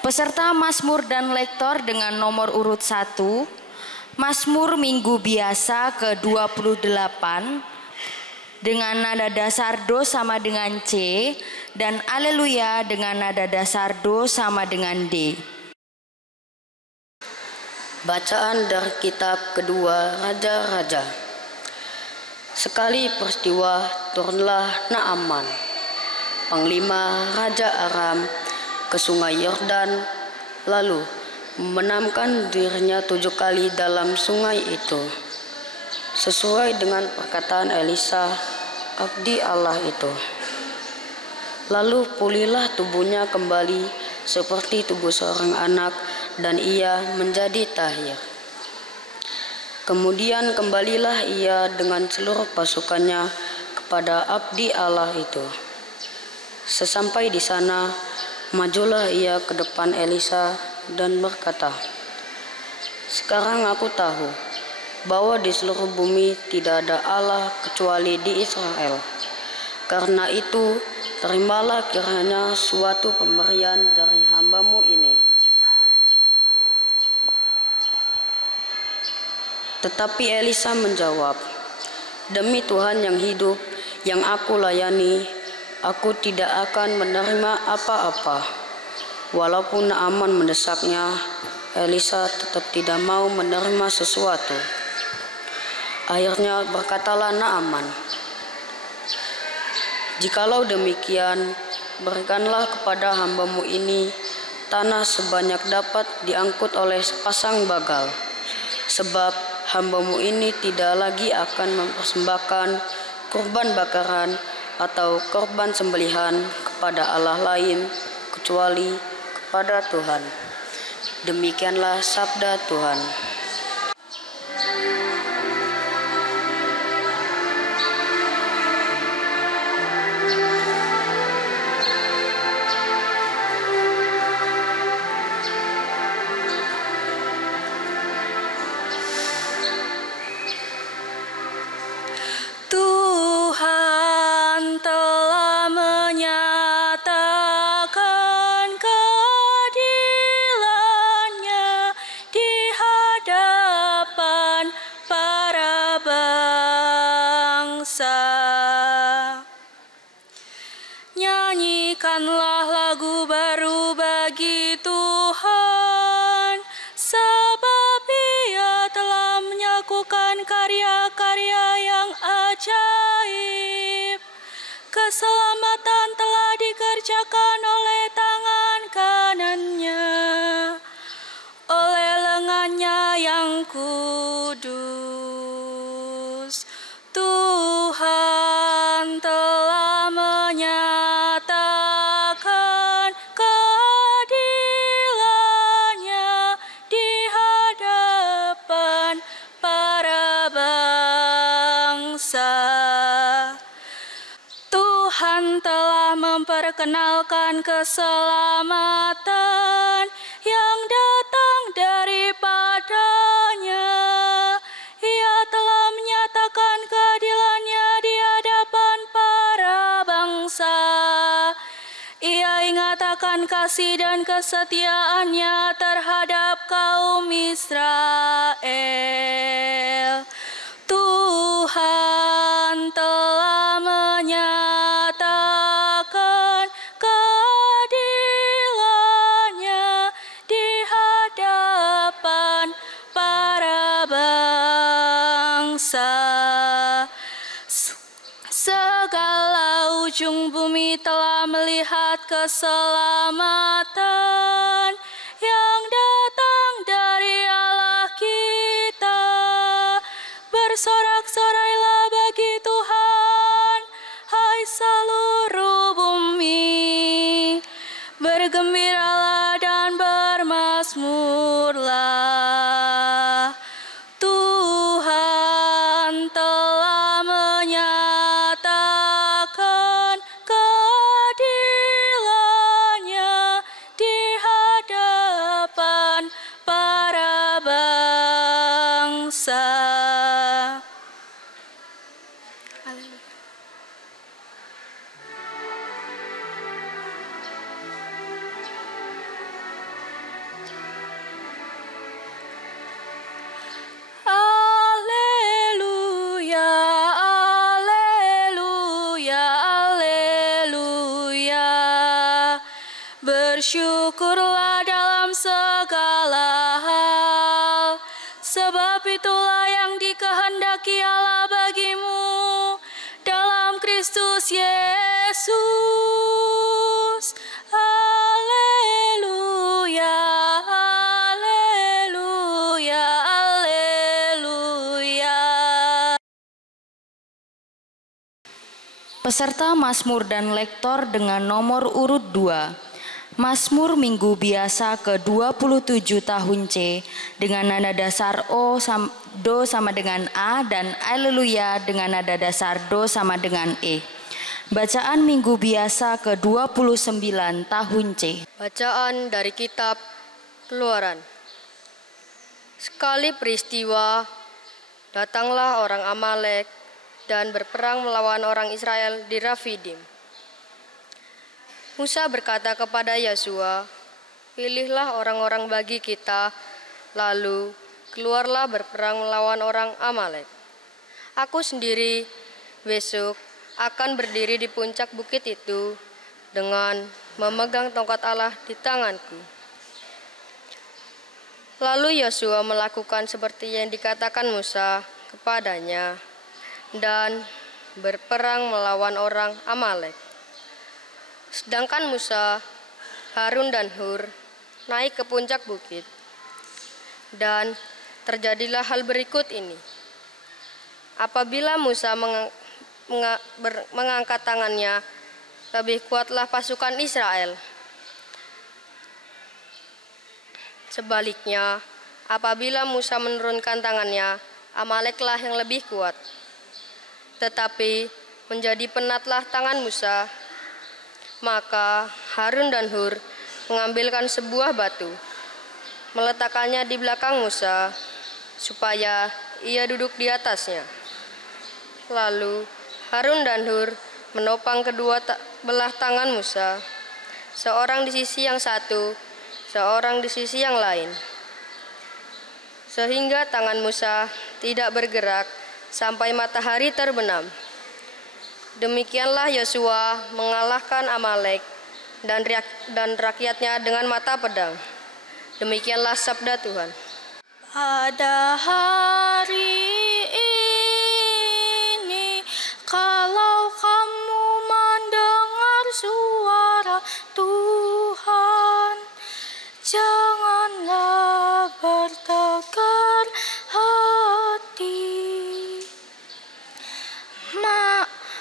Peserta Mazmur dan Lektor dengan nomor urut 1, Mazmur Minggu Biasa ke-28 dengan nada dasar Do sama dengan C dan Aleluya dengan nada dasar Do sama dengan D. Bacaan dari kitab kedua Raja-Raja. Sekali peristiwa turunlah Naaman, panglima Raja Aram, ke sungai Yordan, lalu menamkan dirinya 7 kali dalam sungai itu, sesuai dengan perkataan Elisa, abdi Allah itu. Lalu pulihlah tubuhnya kembali seperti tubuh seorang anak, dan ia menjadi tahir. Kemudian kembalilah ia dengan seluruh pasukannya kepada abdi Allah itu. Sesampai di sana, majulah ia ke depan Elisa dan berkata, "Sekarang aku tahu bahwa di seluruh bumi tidak ada Allah kecuali di Israel. Karena itu, terimalah kiranya suatu pemberian dari hambamu ini." Tetapi Elisa menjawab, "Demi Tuhan yang hidup, yang aku layani, aku tidak akan menerima apa-apa." Walaupun Naaman mendesaknya, Elisa tetap tidak mau menerima sesuatu. Akhirnya berkatalah Naaman, "Jikalau demikian, berikanlah kepada hambamu ini tanah sebanyak dapat diangkut oleh sepasang bagal. Sebab hambamu ini tidak lagi akan mempersembahkan kurban bakaran atau korban sembelihan kepada Allah lain kecuali kepada Tuhan." Demikianlah sabda Tuhan. Tuhan telah menyatakan keadilannya di hadapan para bangsa. Nyanyikanlah lagu baru bagi Tuhan, sebab Ia telah menyatukan karya-karya yang ajaib. Keselamatan telah dikerjakan oleh tangan kanannya, oleh lengannya yang kudus. Tuhan telah menyatakan keadilannya di hadapan para bangsa. Tuhan telah memperkenalkan keselamatan yang datang daripadanya. Ia telah menyatakan keadilannya di hadapan para bangsa. Ia ingat akan kasih dan kesetiaannya terhadap kaum Israel. Tuhan telah menyatakan keadilannya di hadapan para bangsa. Segala ujung bumi telah melihat keselamatan yang datang dari Allah kita. Bersorak-sorailah bagi Tuhan, hai seluruh bumi. Bergembiralah dan bermazmurlah. Tuhan telah menyatakan keadilannya di hadapan para bangsa. Bersyukurlah dalam segala hal, sebab itulah yang dikehendaki Allah bagimu dalam Kristus Yesus. Haleluya, haleluya, haleluya. Peserta Mazmur dan Lektor dengan nomor urut 2. Mazmur Minggu Biasa ke-27 tahun C dengan nada dasar Do sama dengan A dan Haleluya dengan nada dasar Do sama dengan E. Bacaan Minggu Biasa ke-29 tahun C. Bacaan dari kitab Keluaran. Sekali peristiwa, datanglah orang Amalek dan berperang melawan orang Israel di Rafidim. Musa berkata kepada Yosua, "Pilihlah orang-orang bagi kita, lalu keluarlah berperang melawan orang Amalek. Aku sendiri besok akan berdiri di puncak bukit itu dengan memegang tongkat Allah di tanganku." Lalu Yosua melakukan seperti yang dikatakan Musa kepadanya dan berperang melawan orang Amalek. Sedangkan Musa, Harun dan Hur naik ke puncak bukit. Dan terjadilah hal berikut ini. Apabila Musa mengangkat tangannya, lebih kuatlah pasukan Israel. Sebaliknya, apabila Musa menurunkan tangannya, Amaleklah yang lebih kuat. Tetapi menjadi penatlah tangan Musa. Maka Harun dan Hur mengambilkan sebuah batu, meletakkannya di belakang Musa, supaya ia duduk di atasnya. Lalu Harun dan Hur menopang kedua belah tangan Musa, seorang di sisi yang satu, seorang di sisi yang lain, sehingga tangan Musa tidak bergerak sampai matahari terbenam. Demikianlah Yosua mengalahkan Amalek dan rakyatnya dengan mata pedang. Demikianlah sabda Tuhan. Pada hari ini, kalau kamu mendengar suara Tuhan, janganlah bertegar hati.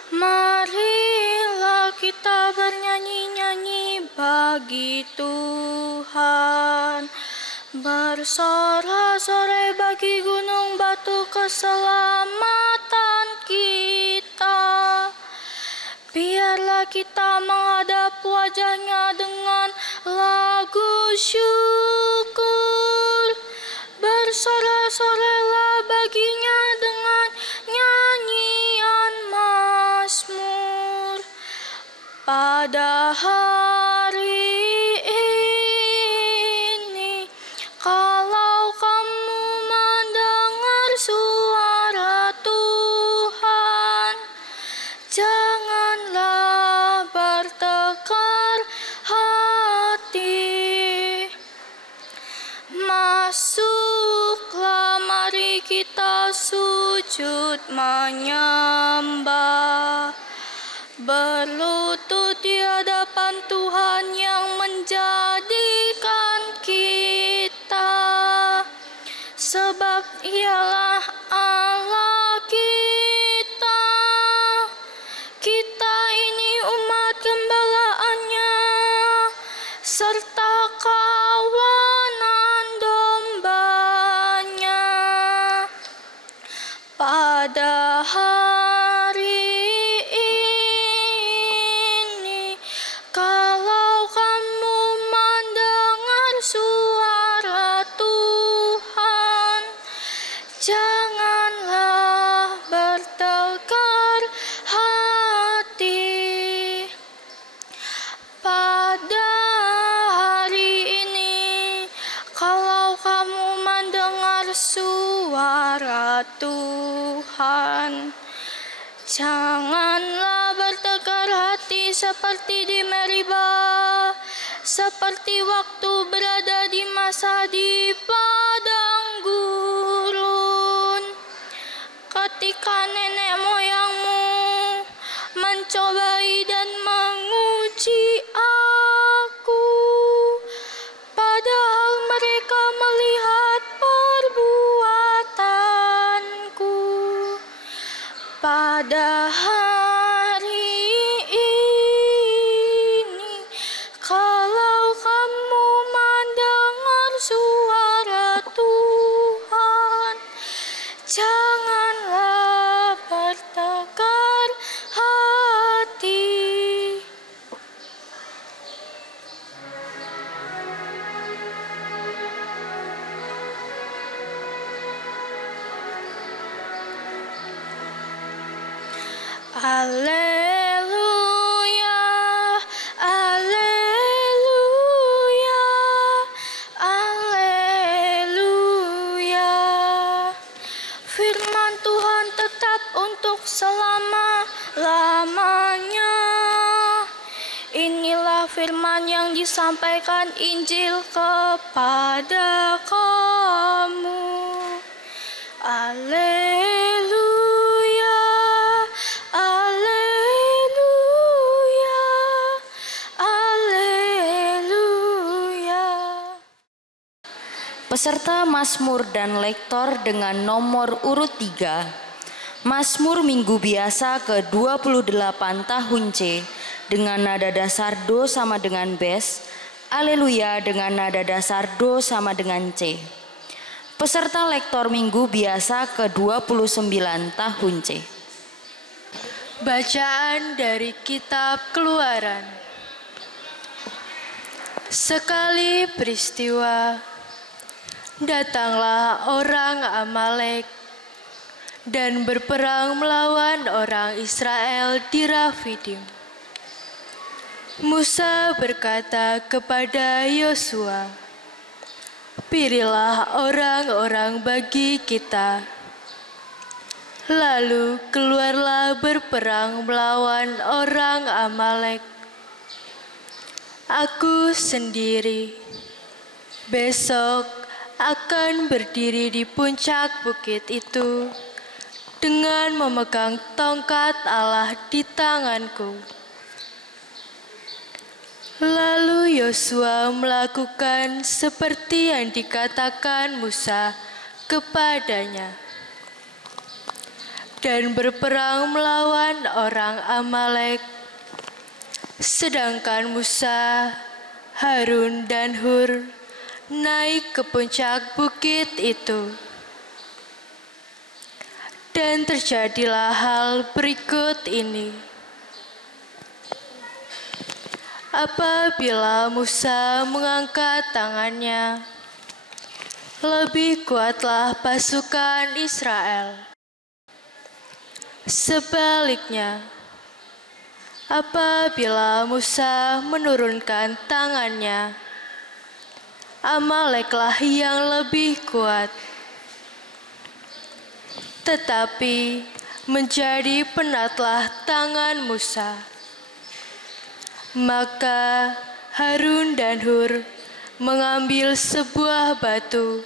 Marilah kita bernyanyi-nyanyi bagi Tuhan, bersorak-sorai bagi gunung batu keselamatan kita. Biarlah kita menghadap wajah-Nya dengan lagu syukur, bersorak-sorailah bagi-Nya dengan nyanyian Mazmur. Pada hari ini, kalau kamu mendengar suara Tuhan, janganlah bertekar hati. Masuklah, mari kita sujud menyembah, berlutut di hadapan Tuhan yang menjadikan kita, sebab Ialah Allah kita. Kita ini umat gembalaannya, serta kawanan dombanya. Pada hari ini, kalau kamu mendengar suara Tuhan, janganlah bertekar hati. Pada hari ini, kalau kamu mendengar suara Tuhan, janganlah bertekar hati seperti di Meribah, seperti waktu berada di masa di padang gurun, ketika nenek moyangmu mencobai dan menguji aku, padahal mereka melihat perbuatanku. Pada hari ini, kalau kamu mendengar suara Tuhan, janganlah bertekar hati. Alleluia, alleluia, alleluia. Firman Tuhan tetap untuk selama-lamanya. Inilah firman yang disampaikan Injil kepada kamu. Alleluia, alleluia, alleluia. Peserta Mazmur dan Lektor dengan nomor urut 3, Mazmur Minggu Biasa ke-28 tahun C dengan nada dasar Do sama dengan Bes, Aleluya dengan nada dasar Do sama dengan C. Peserta Lektor Minggu Biasa ke-29 tahun C. Bacaan dari Kitab Keluaran. Sekali peristiwa, datanglah orang Amalek dan berperang melawan orang Israel di Rafidim. Musa berkata kepada Yosua, "Pilihlah orang-orang bagi kita, lalu keluarlah berperang melawan orang Amalek. Aku sendiri besok akan berdiri di puncak bukit itu dengan memegang tongkat Allah di tanganku." Lalu Yosua melakukan seperti yang dikatakan Musa kepadanya dan berperang melawan orang Amalek. Sedangkan Musa, Harun, dan Hur naik ke puncak bukit itu. Dan terjadilah hal berikut ini. Apabila Musa mengangkat tangannya, lebih kuatlah pasukan Israel. Sebaliknya, apabila Musa menurunkan tangannya, Amaleklah yang lebih kuat. Tetapi menjadi penatlah tangan Musa. Maka Harun dan Hur mengambil sebuah batu,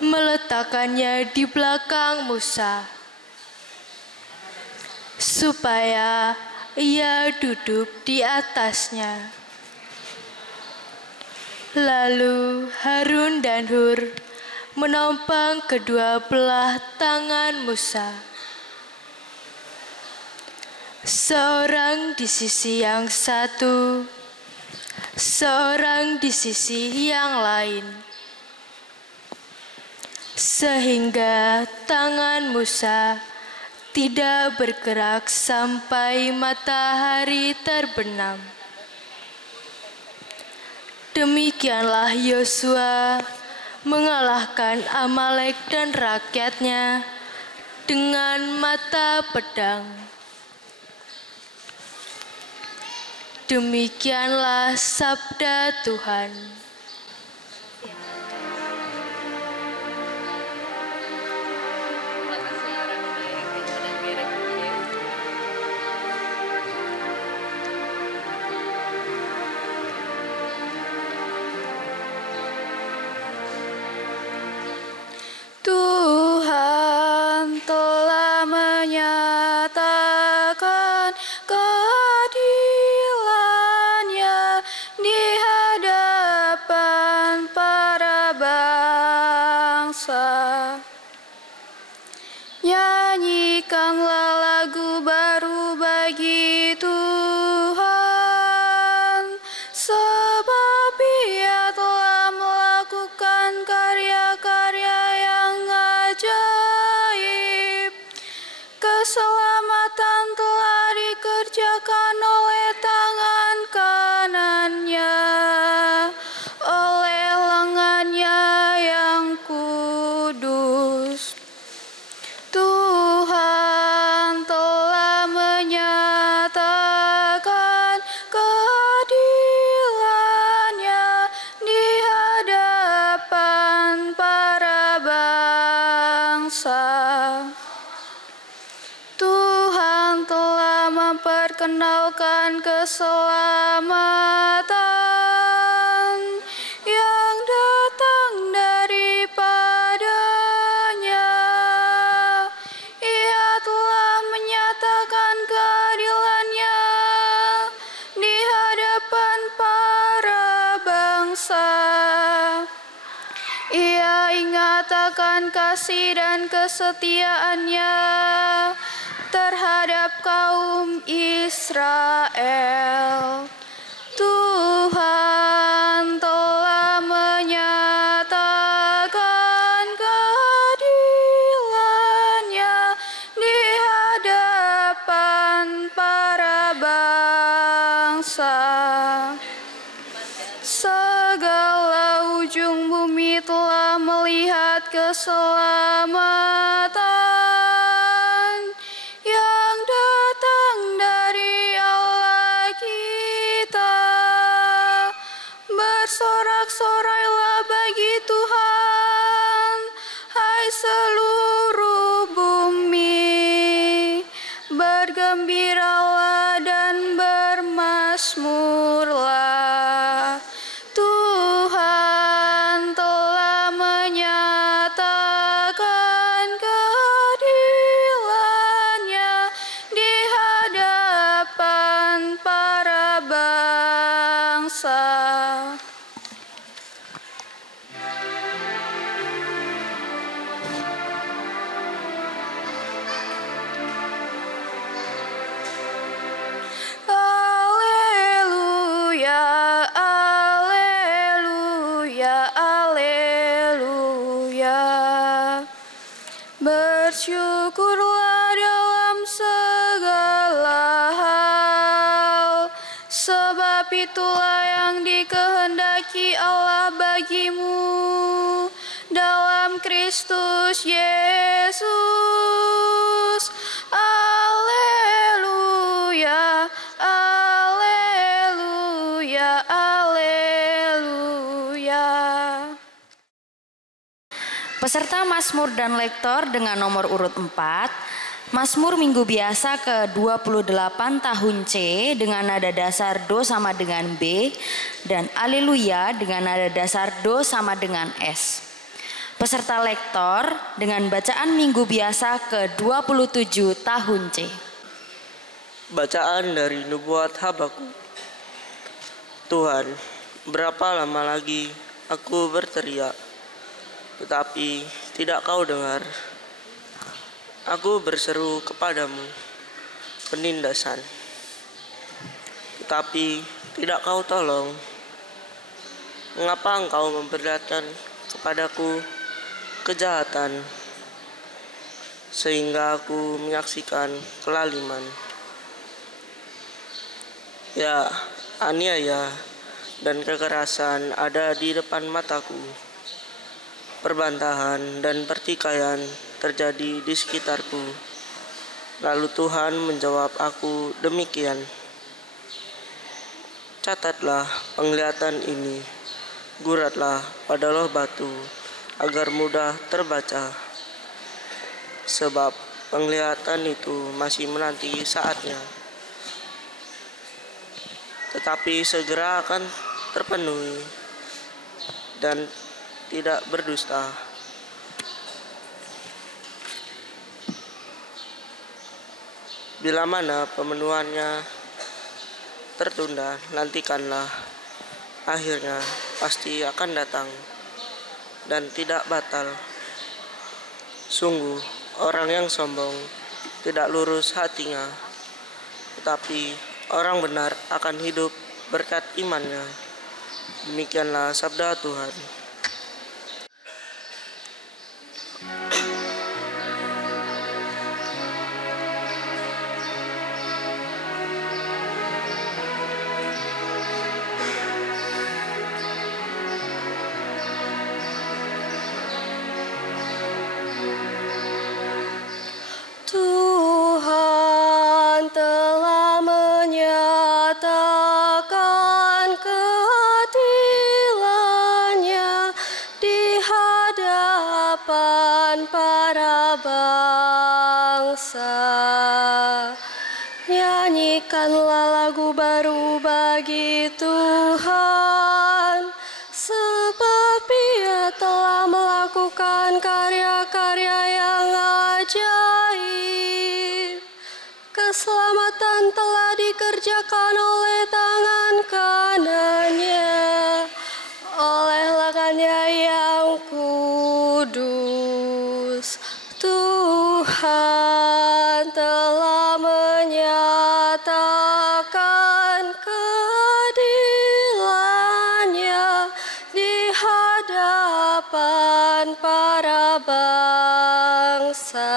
meletakkannya di belakang Musa, supaya ia duduk di atasnya. Lalu Harun dan Hur menopang kedua belah tangan Musa, seorang di sisi yang satu, seorang di sisi yang lain, sehingga tangan Musa tidak bergerak sampai matahari terbenam. Demikianlah Yosua mengalahkan Amalek dan rakyatnya dengan mata pedang. Demikianlah sabda Tuhan. memperkenalkan keselamatan yang datang daripadanya. Ia telah menyatakan keadilannya di hadapan para bangsa. Ia ingatakan kasih dan kesetiaannya terhadap kaum Israel. Tuhan telah menyatakan keadilannya di hadapan para bangsa. Segala ujung bumi telah melihat keselamatan yang datang dari Allah kita. Bersorak-sorailah bagi Tuhan, hai seluruh bumi. Bergembiralah dan bermasmurlah. Tuhan telah menyatakan keadilannya di hadapan para bangsa. Alleluia, alleluia, alleluia. Bersyukurlah dalam segala hal, sebab itulah yang dikehendaki Allah bagimu dalam Kristus Yesus. Alleluia, alleluia, alleluia. Peserta Mazmur dan Lektor dengan nomor urut 4, Mazmur Minggu Biasa ke-28 tahun C dengan nada dasar Do sama dengan B, dan Alleluia dengan nada dasar Do sama dengan S. Peserta Lektor dengan bacaan Minggu Biasa ke-27 tahun C. Bacaan dari Nubuat Habakuk. Tuhan, berapa lama lagi aku berteriak, tetapi tidak kau dengar. Aku berseru kepadamu penindasan, tetapi tidak kau tolong. Mengapa engkau memperlihatkan kepadaku kejahatan, sehingga aku menyaksikan kelaliman? Ya, aniaya dan kekerasan ada di depan mataku. Perbantahan dan pertikaian terjadi di sekitarku. Lalu Tuhan menjawab aku demikian. Catatlah penglihatan ini, guratlah pada loh batu, agar mudah terbaca. Sebab penglihatan itu masih menanti saatnya, tetapi segera akan terpenuhi dan tidak berdusta. Bila mana pemenuhannya tertunda, nantikanlah, akhirnya pasti akan datang dan tidak batal. Sungguh orang yang sombong tidak lurus hatinya, tetapi orang benar akan hidup berkat imannya. Demikianlah sabda Tuhan. Tuhan telah menyatakan keadilannya di hadapan para bangsa. Nyanyikan Ciptakanlah lagu baru bagi Tuhan, sebab Ia telah melakukan karya-karya yang ajaib. Keselamatan telah dikerjakan oleh tangan kanannya, oleh lengannya yang kudus. Tuhan telah menyatakan keadilannya di hadapan para bangsa.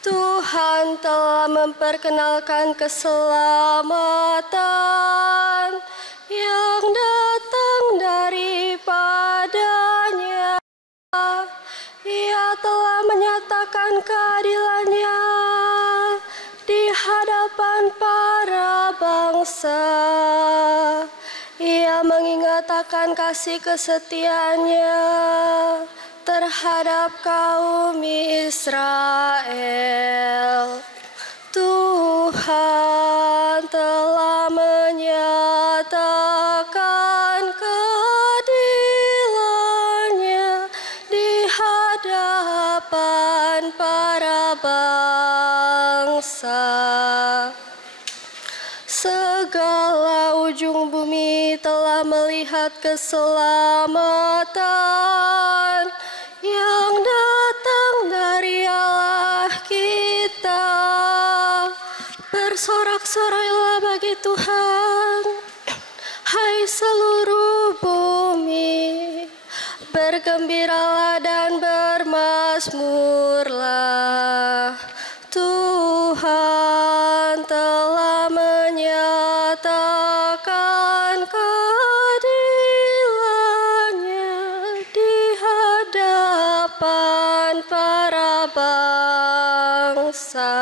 Tuhan telah memperkenalkan keselamatan yang datang daripadanya. Ia telah menyatakan keadilannya di hadapan para bangsa. Ia mengingatkan kasih kesetiaannya terhadap kaum Israel. Tuhan telah menyatakan keadilannya di hadapan para bangsa. Segala ujung bumi telah melihat keselamatan yang datang dari Allah kita. Bersorak-sorai bagi Tuhan, hai seluruh bumi. Bergembiralah dan bermazmurlah. Tuhan telah menyatakan keadilannya di hadapan para bangsa.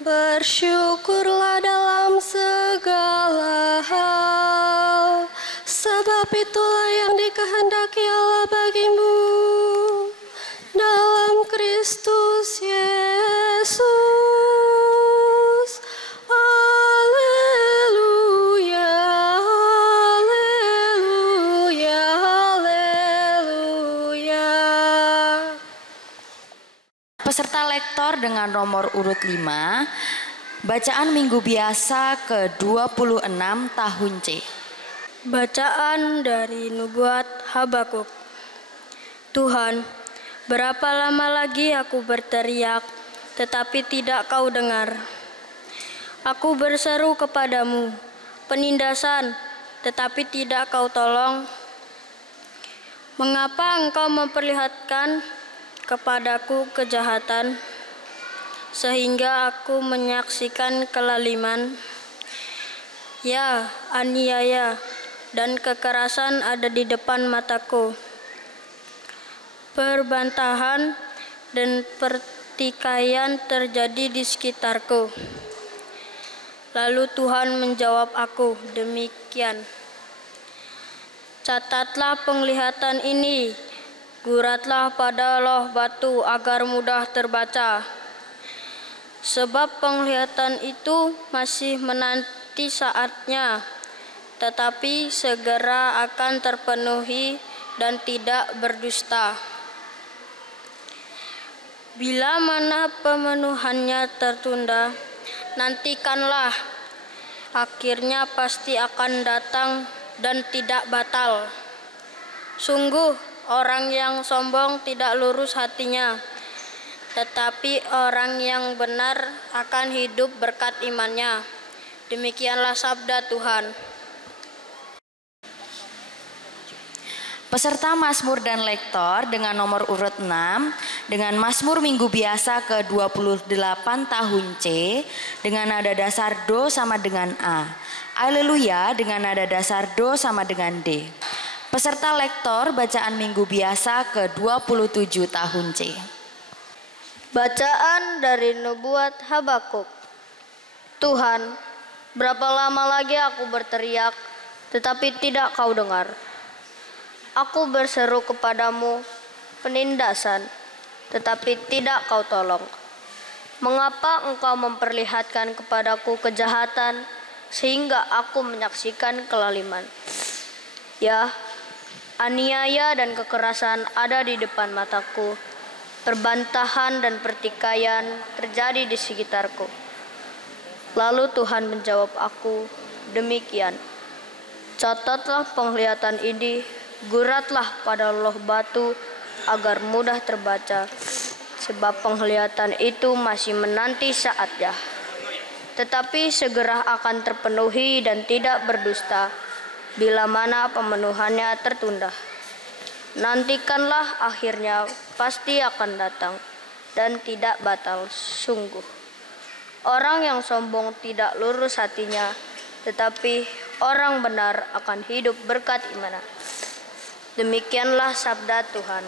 Bersyukurlah dalam segala hal, sebab itulah yang dikehendaki Allah bagimu dalam Kristus Yesus. Haleluya, haleluya, haleluya. Peserta lektor dengan nomor urut 5, bacaan minggu biasa ke-26 tahun C. Bacaan dari Nubuat Habakuk. Tuhan, berapa lama lagi aku berteriak, tetapi tidak kau dengar? Aku berseru kepadamu, penindasan, tetapi tidak kau tolong. Mengapa engkau memperlihatkan kepadaku kejahatan, sehingga aku menyaksikan kelaliman? Ya, aniaya dan kekerasan ada di depan mataku. Perbantahan dan pertikaian terjadi di sekitarku. Lalu Tuhan menjawab aku demikian. Catatlah penglihatan ini, guratlah pada loh batu agar mudah terbaca. Sebab penglihatan itu masih menanti saatnya, tetapi segera akan terpenuhi dan tidak berdusta. Bila mana pemenuhannya tertunda, nantikanlah, akhirnya pasti akan datang dan tidak batal. Sungguh orang yang sombong tidak lurus hatinya, tetapi orang yang benar akan hidup berkat imannya. Demikianlah sabda Tuhan. Peserta Mazmur dan Lektor dengan nomor urut 6 dengan Mazmur minggu biasa ke-28 tahun C dengan nada dasar Do sama dengan A. Haleluya dengan nada dasar Do sama dengan D. Peserta lektor bacaan minggu biasa ke-27 tahun C. Bacaan dari Nubuat Habakuk. Tuhan, berapa lama lagi aku berteriak, tetapi tidak kau dengar. Aku berseru kepadamu penindasan, tetapi tidak kau tolong. Mengapa engkau memperlihatkan kepadaku kejahatan, sehingga aku menyaksikan kelaliman? Ya, aniaya dan kekerasan ada di depan mataku. Perbantahan dan pertikaian terjadi di sekitarku. Lalu Tuhan menjawab aku, demikian. Catatlah penglihatan ini, guratlah pada loh batu agar mudah terbaca. Sebab penglihatan itu masih menanti saatnya. Tetapi segera akan terpenuhi dan tidak berdusta, bila mana pemenuhannya tertunda. Nantikanlah, akhirnya pasti akan datang dan tidak batal sungguh. Orang yang sombong tidak lurus hatinya, tetapi orang benar akan hidup berkat iman. Demikianlah sabda Tuhan.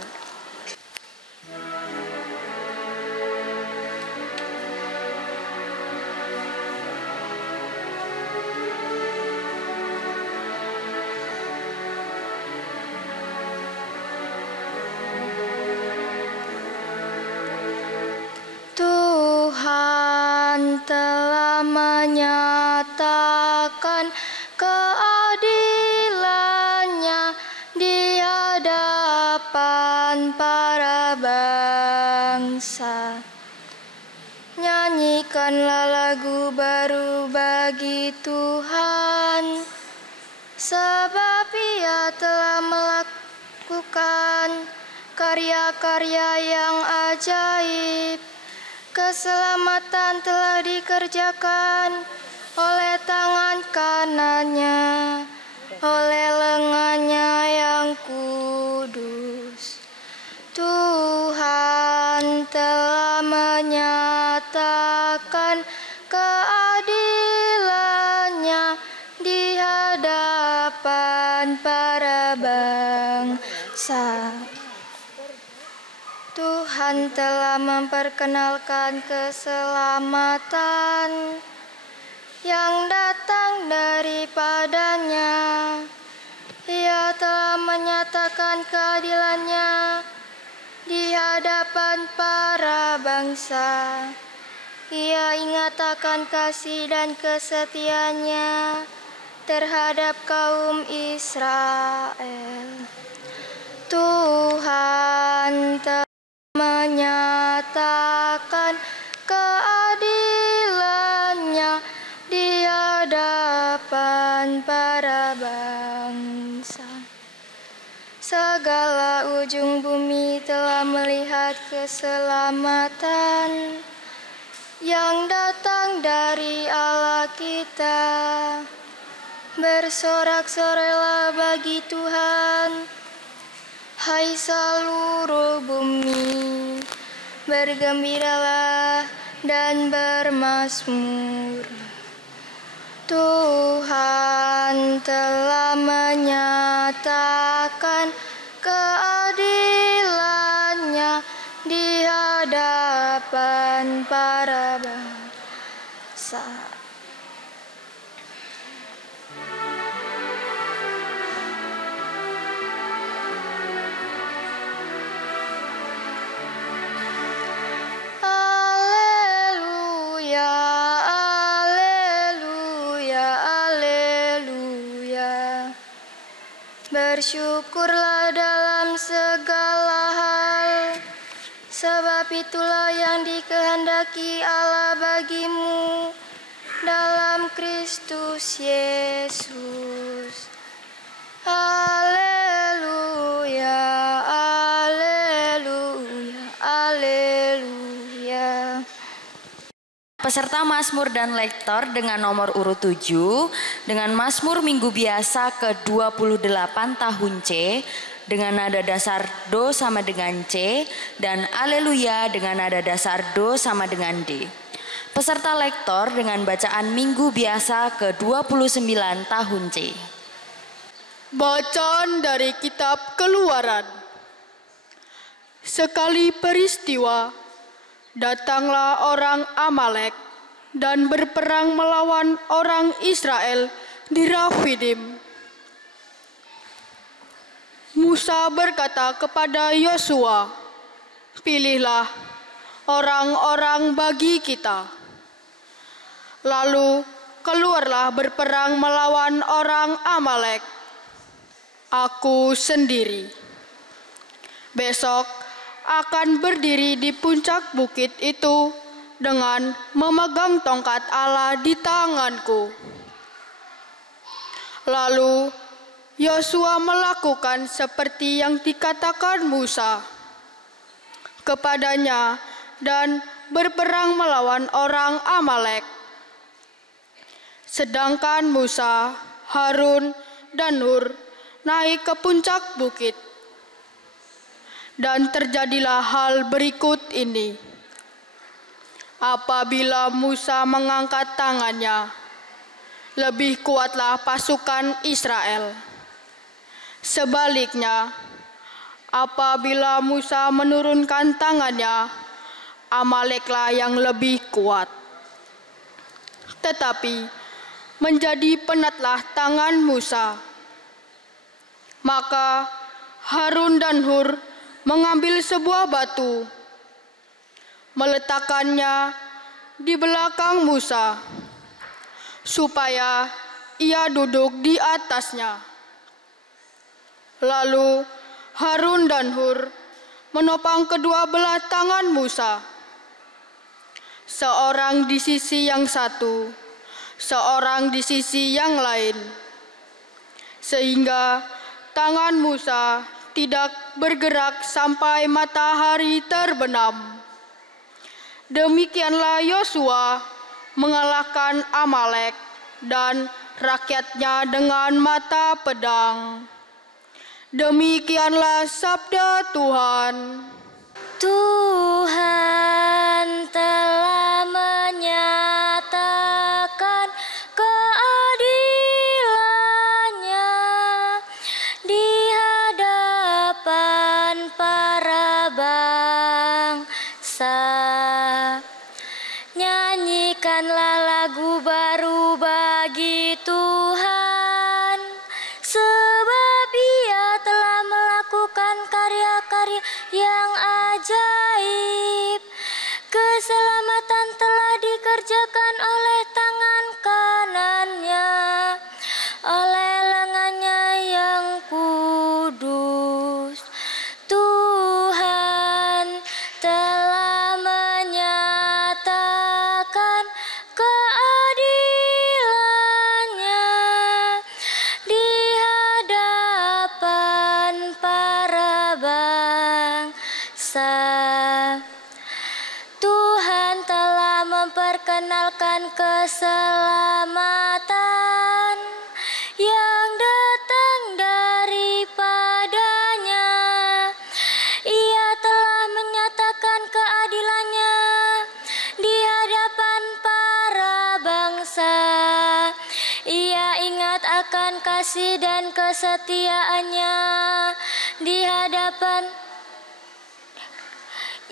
Tuhan telah menyatakan keadilannya di hadapan para bangsa. Nyanyikanlah lagu baru bagi Tuhan, sebab Ia telah melakukan karya-karya yang ajaib. Keselamatan telah dikerjakan oleh tangan kanannya, oleh lengannya yang kudus. Tuhan telah menyatakan keadilannya di hadapan para bangsa. Tuhan telah memperkenalkan keselamatan yang datang daripadanya. Ia telah menyatakan keadilannya di hadapan para bangsa. Ia ingatakan kasih dan kesetiaannya terhadap kaum Israel. Tuhan telah menyatakan keadilannya di hadapan para bangsa. Segala ujung bumi telah melihat keselamatan yang datang dari Allah kita. Bersorak-sorailah bagi Tuhan, hai seluruh bumi, bergembiralah dan bermazmur. Tuhan telah menyatakan keadilannya di hadapan para bangsa. Bersyukurlah dalam segala hal, sebab itulah yang dikehendaki Allah bagimu dalam Kristus Yesus. Haleluya, haleluya, haleluya. Peserta Mazmur dan Lektor dengan nomor urut 7 dengan Mazmur Minggu Biasa ke-28 tahun C dengan nada dasar Do sama dengan C dan Aleluya dengan nada dasar Do sama dengan D. Peserta Lektor dengan bacaan Minggu Biasa ke-29 tahun C. Bacaan dari kitab Keluaran. Sekali peristiwa, datanglah orang Amalek dan berperang melawan orang Israel di Rafidim. Musa berkata kepada Yosua, "Pilihlah orang-orang bagi kita." Lalu keluarlah berperang melawan orang Amalek. Aku sendiri besok akan berdiri di puncak bukit itu dengan memegang tongkat Allah di tanganku. Lalu Yosua melakukan seperti yang dikatakan Musa kepadanya dan berperang melawan orang Amalek. Sedangkan Musa, Harun, dan Hur naik ke puncak bukit. Dan terjadilah hal berikut ini. Apabila Musa mengangkat tangannya, lebih kuatlah pasukan Israel. Sebaliknya, apabila Musa menurunkan tangannya, Amaleklah yang lebih kuat. Tetapi menjadi penatlah tangan Musa. Maka Harun dan Hur mengambil sebuah batu, meletakkannya di belakang Musa, supaya ia duduk di atasnya. Lalu Harun dan Hur menopang kedua belah tangan Musa, seorang di sisi yang satu, seorang di sisi yang lain, sehingga tangan Musa tidak bergerak sampai matahari terbenam. Demikianlah Yosua mengalahkan Amalek dan rakyatnya dengan mata pedang. Demikianlah sabda Tuhan. Tuhan telah menyatakan keadilannya di hadapan para bangsa. Nyanyikanlah lagu baru bagi Tuhan, sebab Ia telah melakukan karya-karya yang ajaib. Keselamatan telah dikerjakan oleh tangan kanannya, oleh lengannya yang kudus. Tuhan telah menyatakan keadilannya di hadapan para bangsa. Tuhan telah memperkenalkan keselamatan yang datang daripadanya. Ia telah menyatakan keadilannya di hadapan para bangsa. Ia ingat akan kasih dan kesetiaannya di hadapan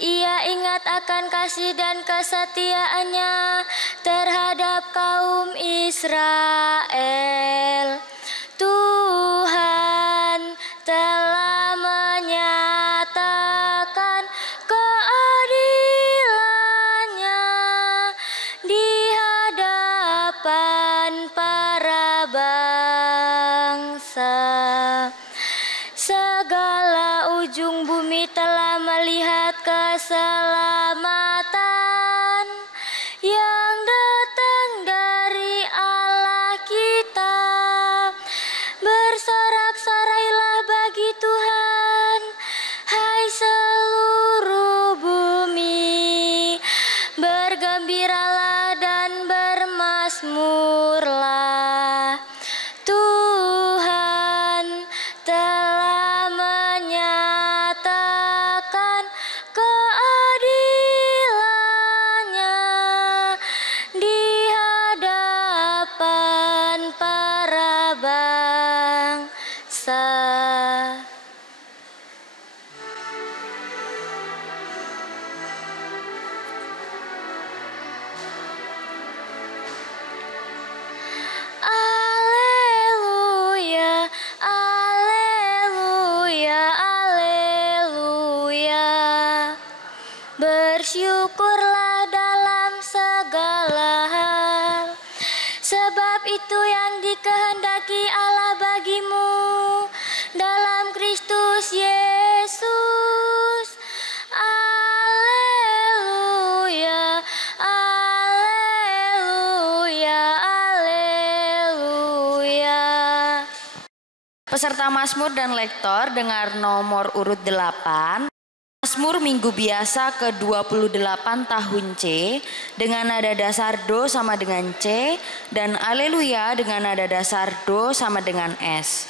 Ia ingat akan kasih dan kesetiaannya terhadap kaum Israel. Tuhan telah menyatakan keadilannya di hadapan para bangsa. Segala ujung bumi telah melihat keselamatan yang datang dari Allah kita. Bersorak-sorailah bagi Tuhan, hai seluruh bumi. Bergembiralah dan bermazmurlah. Tuhan telah menyatakan keadilannya di hadapan para bangsa. itu yang dikehendaki Allah bagimu dalam Kristus Yesus. Haleluya, haleluya, haleluya. Peserta Mazmur dan lektor dengar nomor urut 8. Mazmur Minggu Biasa ke-28 tahun C dengan nada dasar Do sama dengan C dan Aleluya dengan nada dasar Do sama dengan S.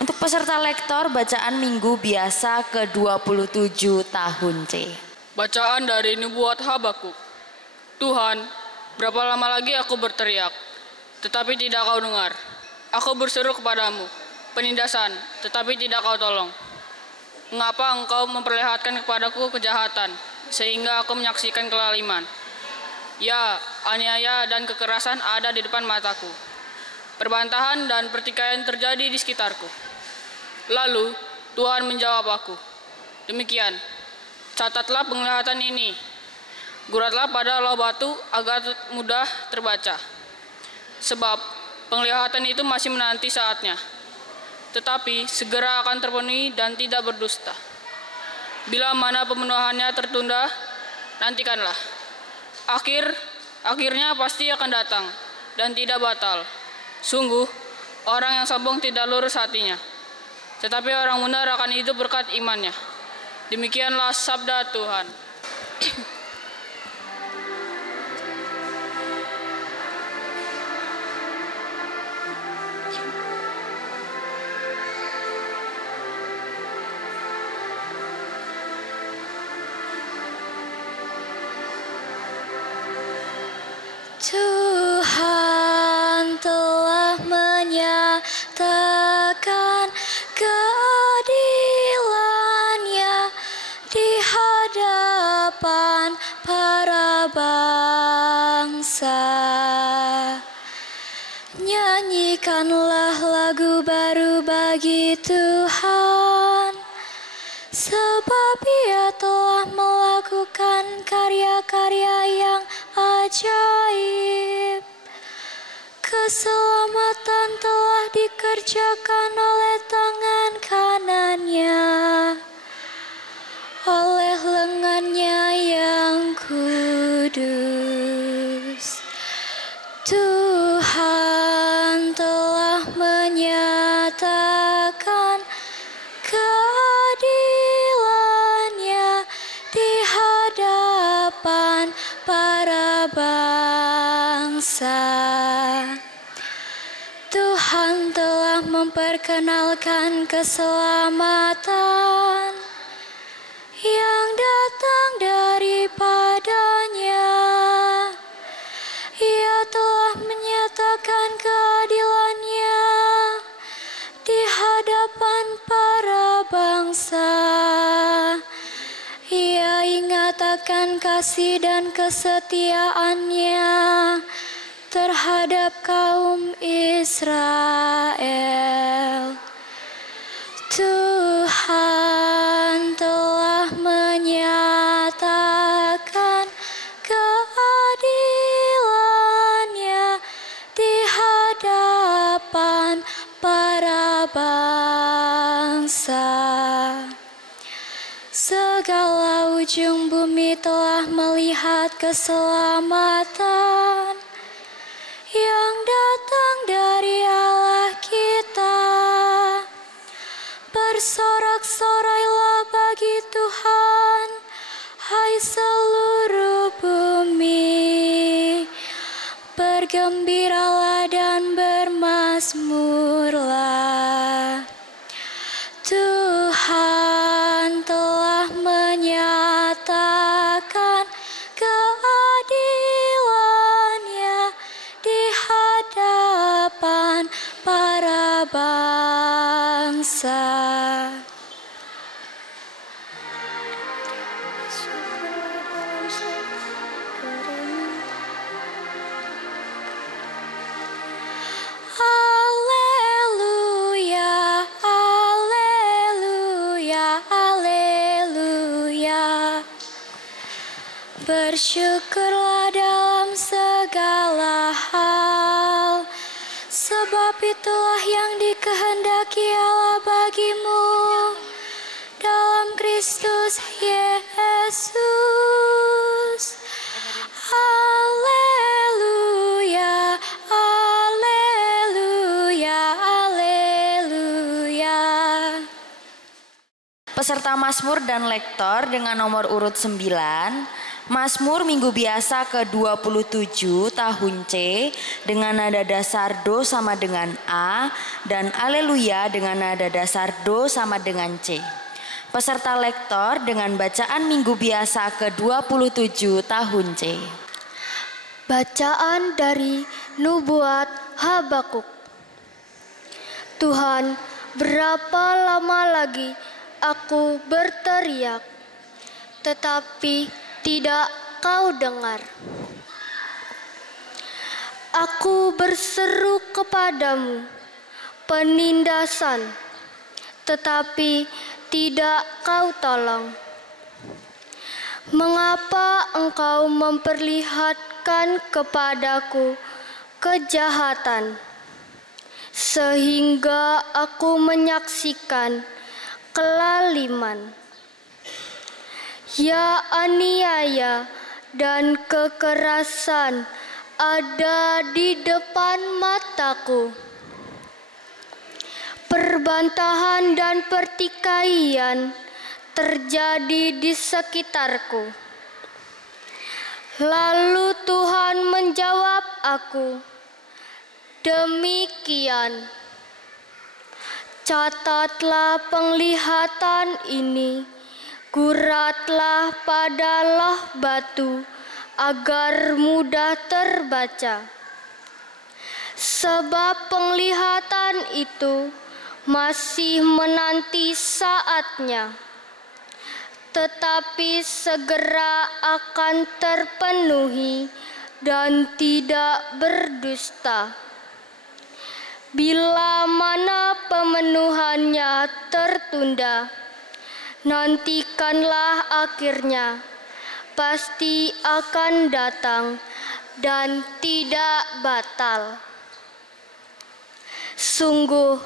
Untuk peserta lektor bacaan Minggu Biasa ke-27 tahun C. Bacaan dari Nubuat Habakuk. Tuhan, berapa lama lagi aku berteriak, tetapi tidak kau dengar. Aku berseru kepadamu, penindasan, tetapi tidak kau tolong. Mengapa engkau memperlihatkan kepadaku kejahatan, sehingga aku menyaksikan kelaliman? Ya, aniaya dan kekerasan ada di depan mataku. Perbantahan dan pertikaian terjadi di sekitarku. Lalu Tuhan menjawab aku, demikian, catatlah penglihatan ini. Guratlah pada loh batu agar mudah terbaca. Sebab penglihatan itu masih menanti saatnya. Tetapi segera akan terpenuhi dan tidak berdusta. Bila mana pemenuhannya tertunda, nantikanlah. Akhirnya pasti akan datang dan tidak batal. Sungguh, orang yang sombong tidak lurus hatinya. Tetapi orang benar akan hidup berkat imannya. Demikianlah sabda Tuhan. Tuhan telah menyatakan keadilan-Nya di hadapan para bangsa. Nyanyikanlah lagu baru bagi Tuhan, sebab Ia telah melakukan karya-karya yang ajaib. Keselamatan telah dikerjakan oleh tangan kanannya, oleh lengannya yang kudus. Tuhan telah menyatakan keadilan-Nya di hadapan para bangsa. Tuhan telah memperkenalkan keselamatan yang datang daripadanya. Ia telah menyatakan keadilan-Nya di hadapan para bangsa. Ia ingatakan kasih dan kesetiaan-Nya terhadap kaum Israel. Tuhan telah menyatakan keadilan-Nya di hadapan para bangsa. Segala ujung bumi telah melihat keselamatan yang datang dari Allah kita. Bersorak-sorailah bagi Tuhan, hai seluruh bumi. Bergembiralah dan bermazmurlah. Tuhan telah menyatakan keadilan-Nya di hadapan para bangsa. Haleluya, haleluya, haleluya. Bersyukurlah dalam segala hal, sebab itulah yang dikehendaki Allah bagimu dalam Kristus Yesus. Haleluya, haleluya, haleluya. Peserta Mazmur dan Lektor dengan nomor urut 9, Mazmur Minggu Biasa ke-27 tahun C dengan nada dasar Do sama dengan A dan Aleluya dengan nada dasar Do sama dengan C. Peserta Lektor dengan bacaan Minggu Biasa ke-27 tahun C. Bacaan dari Nubuat Habakuk. Tuhan, berapa lama lagi aku berteriak, tetapi tidak kau dengar. Aku berseru kepadamu penindasan, tetapi tidak kau tolong. Mengapa engkau memperlihatkan kepadaku kejahatan, sehingga aku menyaksikan kelaliman? Ya, aniaya dan kekerasan ada di depan mataku. Perbantahan dan pertikaian terjadi di sekitarku. Lalu Tuhan menjawab aku, demikian, catatlah penglihatan ini, guratlah pada loh batu agar mudah terbaca. Sebab penglihatan itu masih menanti saatnya, tetapi segera akan terpenuhi dan tidak berdusta. Bila mana pemenuhannya tertunda, nantikanlah akhirnya, pasti akan datang dan tidak batal. Sungguh,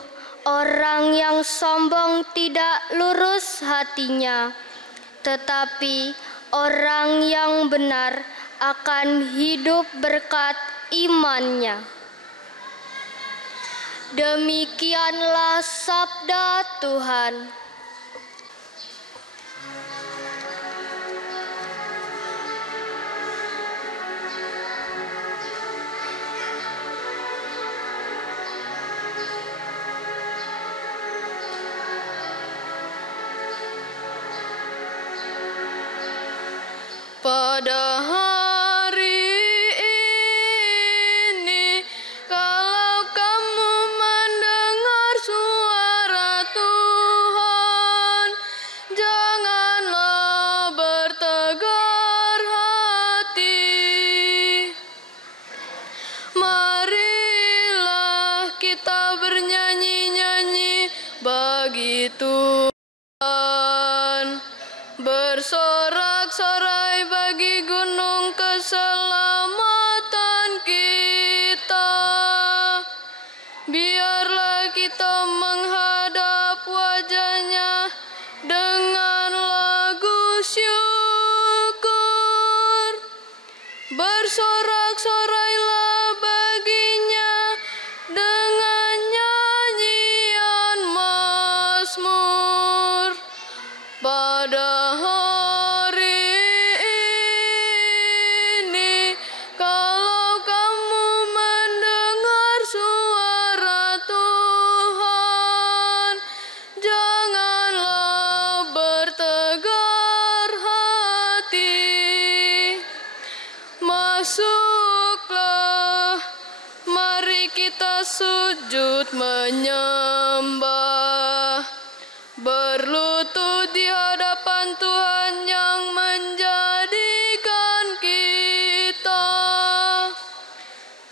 orang yang sombong tidak lurus hatinya, tetapi orang yang benar akan hidup berkat imannya. Demikianlah sabda Tuhan. Pada hari ini, kalau kamu mendengar suara Tuhan, janganlah bertegar hati. Marilah kita bernyanyi-nyanyi bagi Tuhan, bersorak-sorai bagi gunung keselamatan kita. Biarlah kita menghadap wajah-Nya dengan lagu syukur. Bersorak-sorailah baginya dengan nyanyian mazmur. Pada hari ini, kalau kamu mendengar suara Tuhan, janganlah bertegar hati. Masuklah, mari kita sujud menyembah, berlutut di hadapan Tuhan yang menjadikan kita,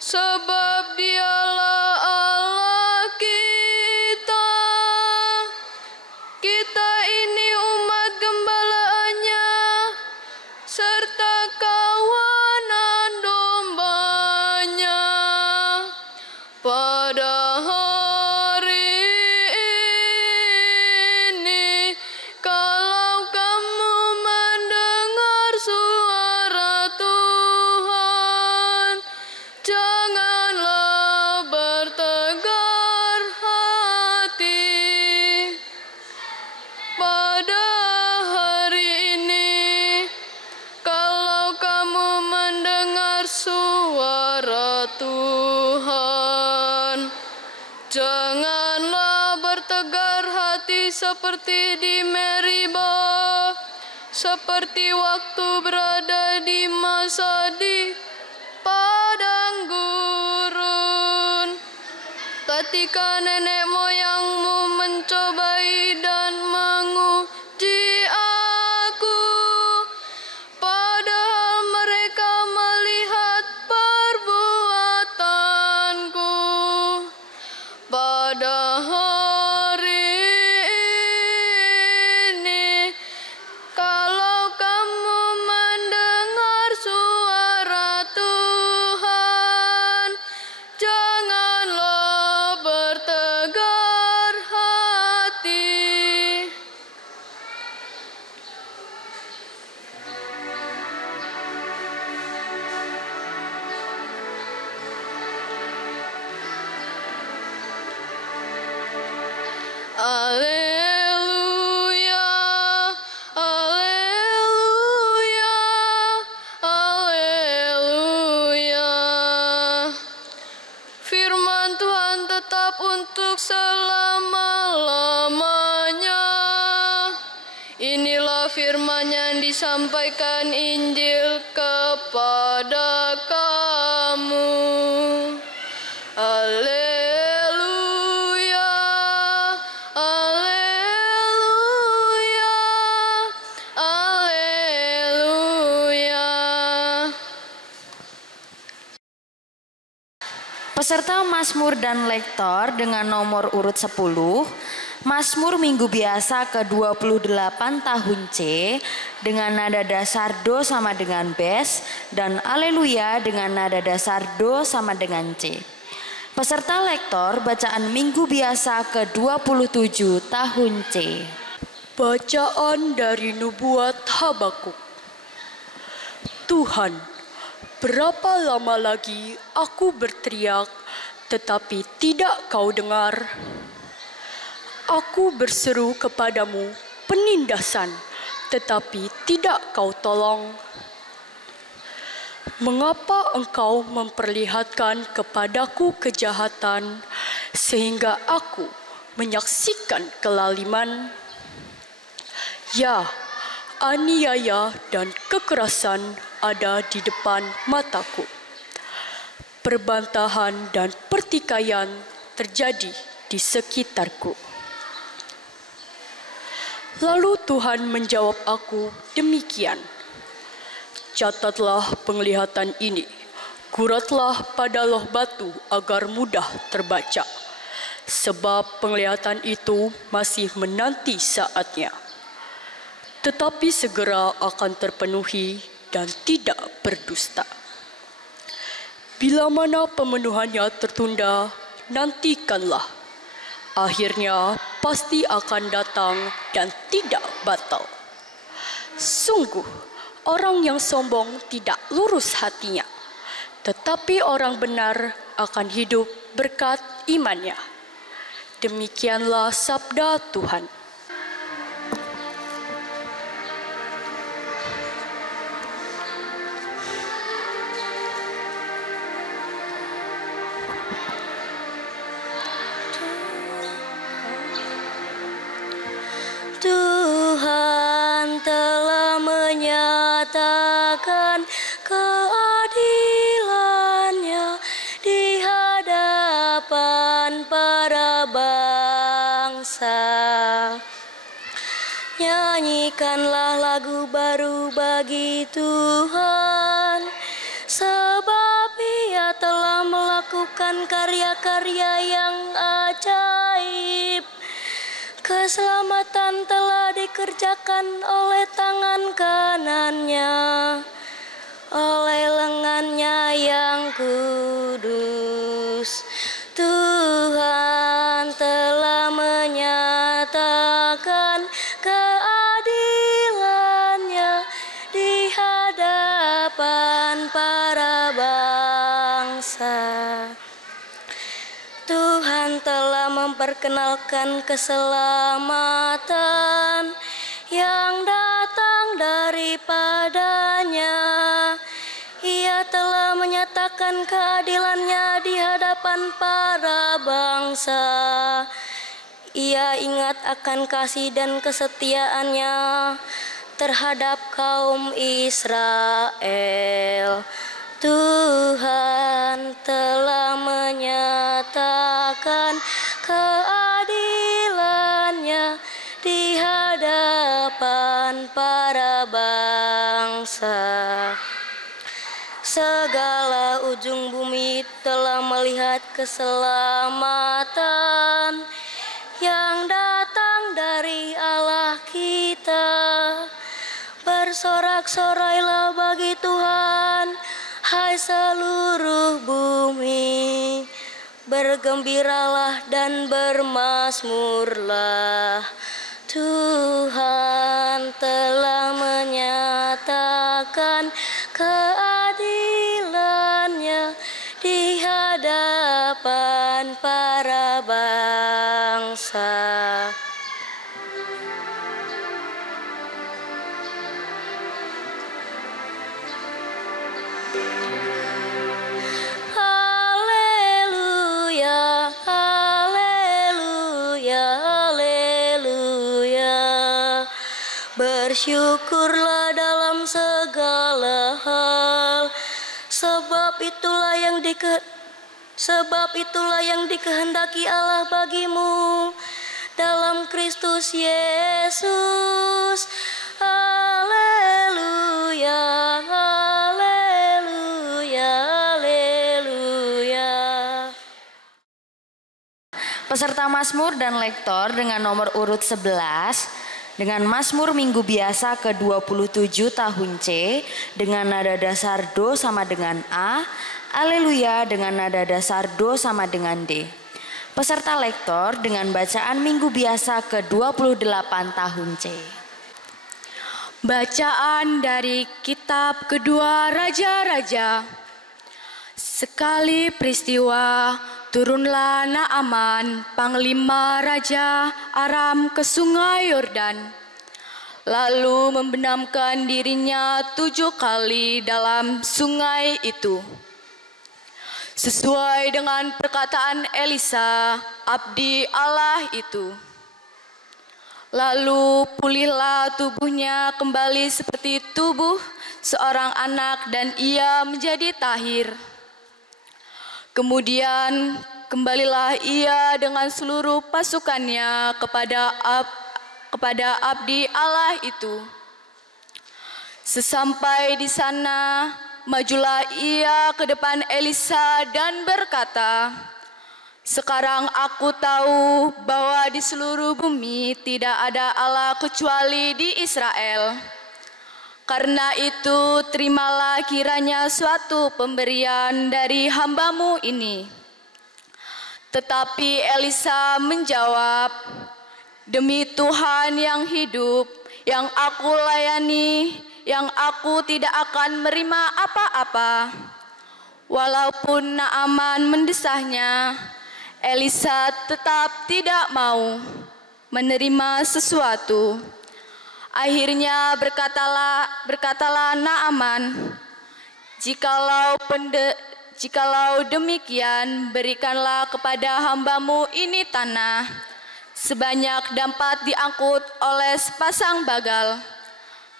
sebab Dialah Allah kita. Kita ini umat gembala-Nya, serta kawanan domba-Nya. Pada pada hari ini, kalau kamu mendengar suara Tuhan, janganlah bertegar hati. Pada hari ini, kalau kamu mendengar suara Tuhan, janganlah bertegar hati seperti di Meribah, seperti waktu berada di masa di padang gurun, ketika nenek moyangmu mencobai dan menguji aku, padahal mereka melihat perbuatanku. Pada hari ini, kalau kamu mendengar suara Tuhan, janganlah bertegar hati. Alleluia, alleluia, alleluia. Firman Tuhan tetap untuk selama-lamanya. Inilah firman yang disampaikan Injil kepada kamu. Alleluia, alleluia, alleluia. Peserta Mazmur dan Lektor dengan nomor urut 10, Mazmur Minggu Biasa ke-28 tahun C dengan nada dasar Do sama dengan Bes dan Aleluya dengan nada dasar Do sama dengan C. Peserta Lektor bacaan Minggu Biasa ke-27 tahun C. Bacaan dari Nubuat Habakuk. Tuhan, berapa lama lagi aku berteriak, tetapi tidak kau dengar? Aku berseru kepadamu penindasan, tetapi tidak kau tolong. Mengapa engkau memperlihatkan kepadaku kejahatan, sehingga aku menyaksikan kelaliman? Ya, aniaya dan kekerasan ada di depan mataku. Perbantahan dan pertikaian terjadi di sekitarku. Lalu Tuhan menjawab aku demikian. Catatlah penglihatan ini, guratlah pada loh batu agar mudah terbaca. Sebab penglihatan itu masih menanti saatnya. Tetapi segera akan terpenuhi dan tidak berdusta. Bila mana pemenuhannya tertunda, nantikanlah. Akhirnya pasti akan datang dan tidak batal. Sungguh, orang yang sombong tidak lurus hatinya, tetapi orang benar akan hidup berkat imannya. Demikianlah sabda Tuhan. Tuhan telah menyatakan keadilannya di hadapan para bangsa. Nyanyikanlah lagu baru bagi Tuhan, sebab Ia telah melakukan karya-karya yang ajaib. Keselamatan telah dikerjakan oleh tangan kanannya, oleh lengannya yang kudus. Tuhan Tuhan telah memperkenalkan keselamatan yang datang daripadanya. Ia telah menyatakan keadilannya di hadapan para bangsa. Ia ingat akan kasih dan kesetiaannya terhadap kaum Israel. Tuhan telah menyatakan keadilannya di hadapan para bangsa. Segala ujung bumi telah melihat keselamatan yang datang dari Allah kita. Bersorak-sorailah bagi Tuhan, hai seluruh bumi. Bergembiralah dan bermazmurlah. Tuhan telah menyatakan keadilannya di hadapan para bangsa. Haleluya, haleluya, haleluya. Bersyukurlah dalam segala hal, sebab itulah yang dikehendaki Allah bagimu dalam Kristus Yesus. Haleluya, haleluya, haleluya. Peserta Mazmur dan Lektor dengan nomor urut 11 dengan Mazmur Minggu Biasa ke-27 tahun C dengan nada dasar Do sama dengan A, Aleluya dengan nada dasar Do sama dengan D. Peserta Lektor dengan bacaan Minggu Biasa ke-28 tahun C. Bacaan dari kitab Kedua Raja-Raja. Sekali peristiwa, turunlah Naaman, panglima Raja Aram ke sungai Yordan. Lalu membenamkan dirinya 7 kali dalam sungai itu. Sesuai dengan perkataan Elisa, abdi Allah itu. Lalu pulihlah tubuhnya kembali seperti tubuh seorang anak dan ia menjadi tahir. Kemudian kembalilah ia dengan seluruh pasukannya kepada abdi Allah itu. Sesampai di sana, majulah ia ke depan Elisa dan berkata, "Sekarang aku tahu bahwa di seluruh bumi tidak ada Allah kecuali di Israel. Karena itu terimalah kiranya suatu pemberian dari hambamu ini." Tetapi Elisa menjawab, "Demi Tuhan yang hidup, yang aku layani, yang aku tidak akan menerima apa-apa." Walaupun Naaman mendesahnya, Elisa tetap tidak mau menerima sesuatu. Akhirnya berkatalah Naaman, Jikalau demikian, berikanlah kepada hambamu ini tanah, sebanyak dapat diangkut oleh sepasang bagal.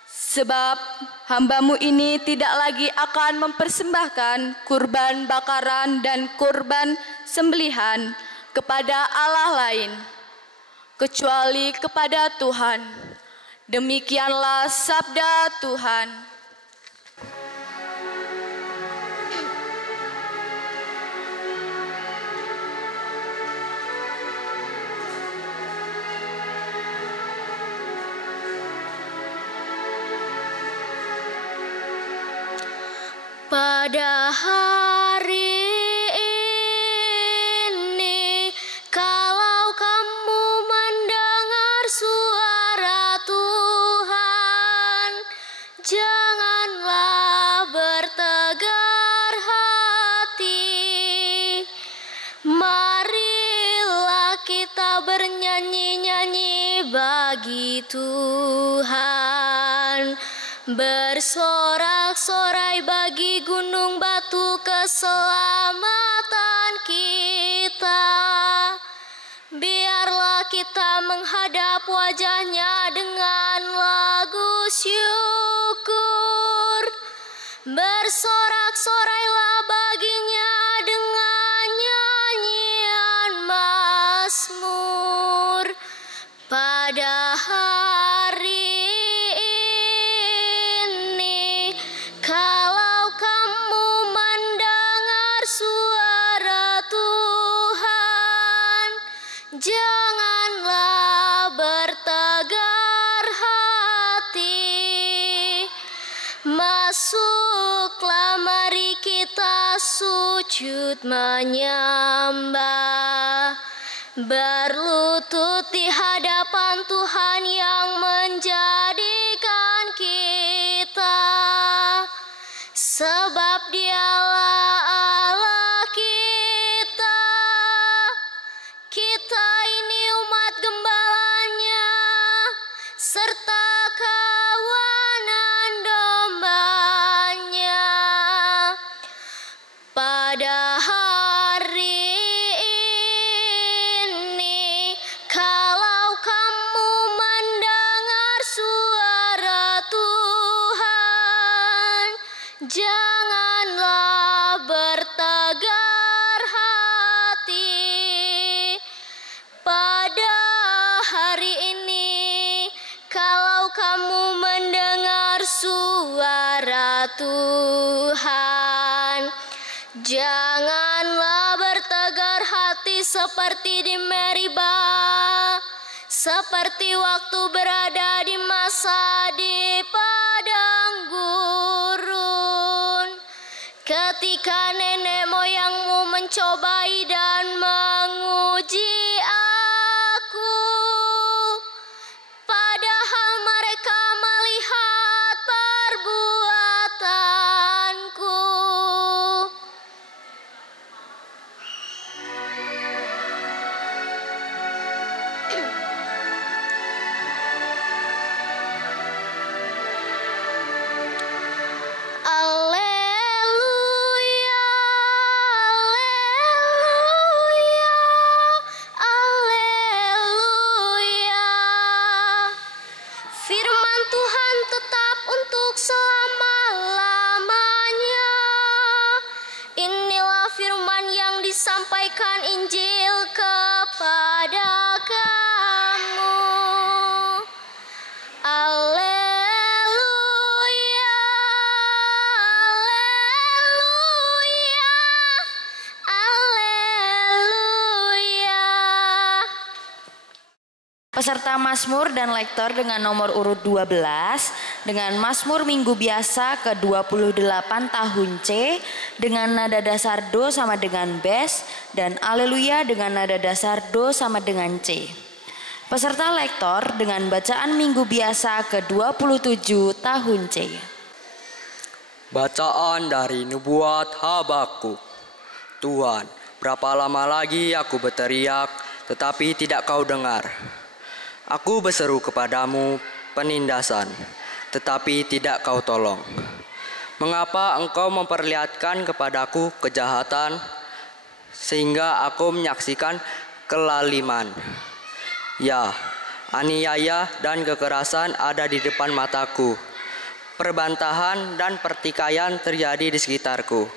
Sebab hambamu ini tidak lagi akan mempersembahkan kurban bakaran dan kurban sembelihan kepada Allah lain, kecuali kepada Tuhan. Demikianlah sabda Tuhan. Pada hari ini, kalau kamu mendengar suara Tuhan, janganlah bertegar hati bagi Tuhan. Bersorak-sorai bagi gunung batu keselamatan kita. Biarlah kita menghadap wajah-Nya dengan lagu syukur. Bersorak-sorailah baginya dengan nyanyian mazmur. Pada hari ini, kalau kamu mendengar suara Tuhan, janganlah bertegar hati. Masuklah, mari kita sujud menyembah, berlutut di hadapan Tuhan yang menjadikan kita. Sebab Dialah Allah kita, kita ini umat gembala-Nya, serta kawanan domba-Nya. Pada hari ini, kalau kamu mendengar suara Tuhan, janganlah bertegar hati. Pada hari ini, kalau kamu mendengar suara Tuhan, janganlah bertegar hati seperti di Meribah, seperti waktu berada di masa di padang gurun, ketika nenek moyangmu mencobai dan menguji aku, padahal mereka melihat perbuatanku. Alleluia, alleluia, alleluia. Firman Tuhan tetap untuk selama-lamanya. Inilah firman yang disampaikan Injil kepada kamu. Alleluia, alleluia, alleluia. Peserta Mazmur dan lektor dengan nomor urut 12 dengan Mazmur Minggu Biasa ke-28 tahun C dengan nada dasar Do sama dengan Bes dan Aleluya dengan nada dasar Do sama dengan C. Peserta lektor dengan bacaan Minggu Biasa ke-27 tahun C. Bacaan dari Nubuat Habakuk. Tuhan, berapa lama lagi aku berteriak, tetapi tidak kau dengar. Aku berseru kepadamu penindasan, tetapi tidak kau tolong. Mengapa engkau memperlihatkan kepadaku kejahatan, sehingga aku menyaksikan kelaliman? Ya, aniaya dan kekerasan ada di depan mataku. Perbantahan dan pertikaian terjadi di sekitarku.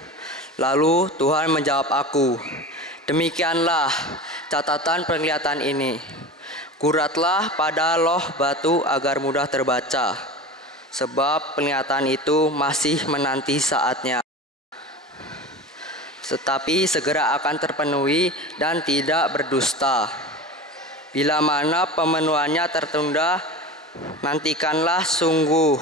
Lalu Tuhan menjawab aku, demikianlah catatan penglihatan ini. Kuratlah pada loh batu agar mudah terbaca, sebab penglihatan itu masih menanti saatnya. Tetapi segera akan terpenuhi dan tidak berdusta. Bila mana pemenuhannya tertunda, nantikanlah sungguh.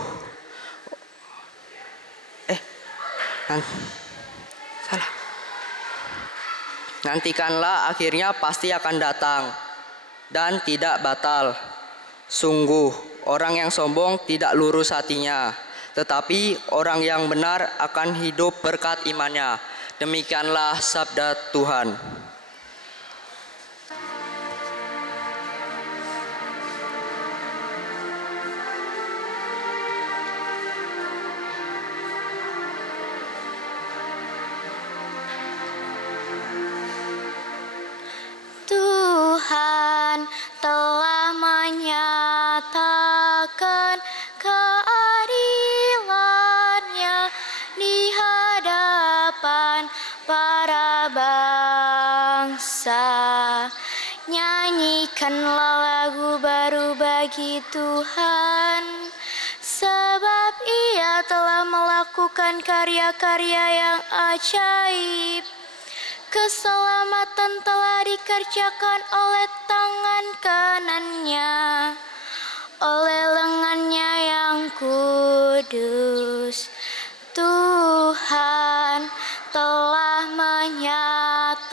Nantikanlah, akhirnya pasti akan datang dan tidak batal. Sungguh, orang yang sombong tidak lurus hatinya, tetapi orang yang benar akan hidup berkat imannya. Demikianlah sabda Tuhan. bangsa. Nyanyikanlah lagu baru bagi Tuhan, sebab Ia telah melakukan karya-karya yang ajaib. Keselamatan telah dikerjakan oleh tangan kanannya, oleh lengannya yang kudus. Tuhan telah menyatakan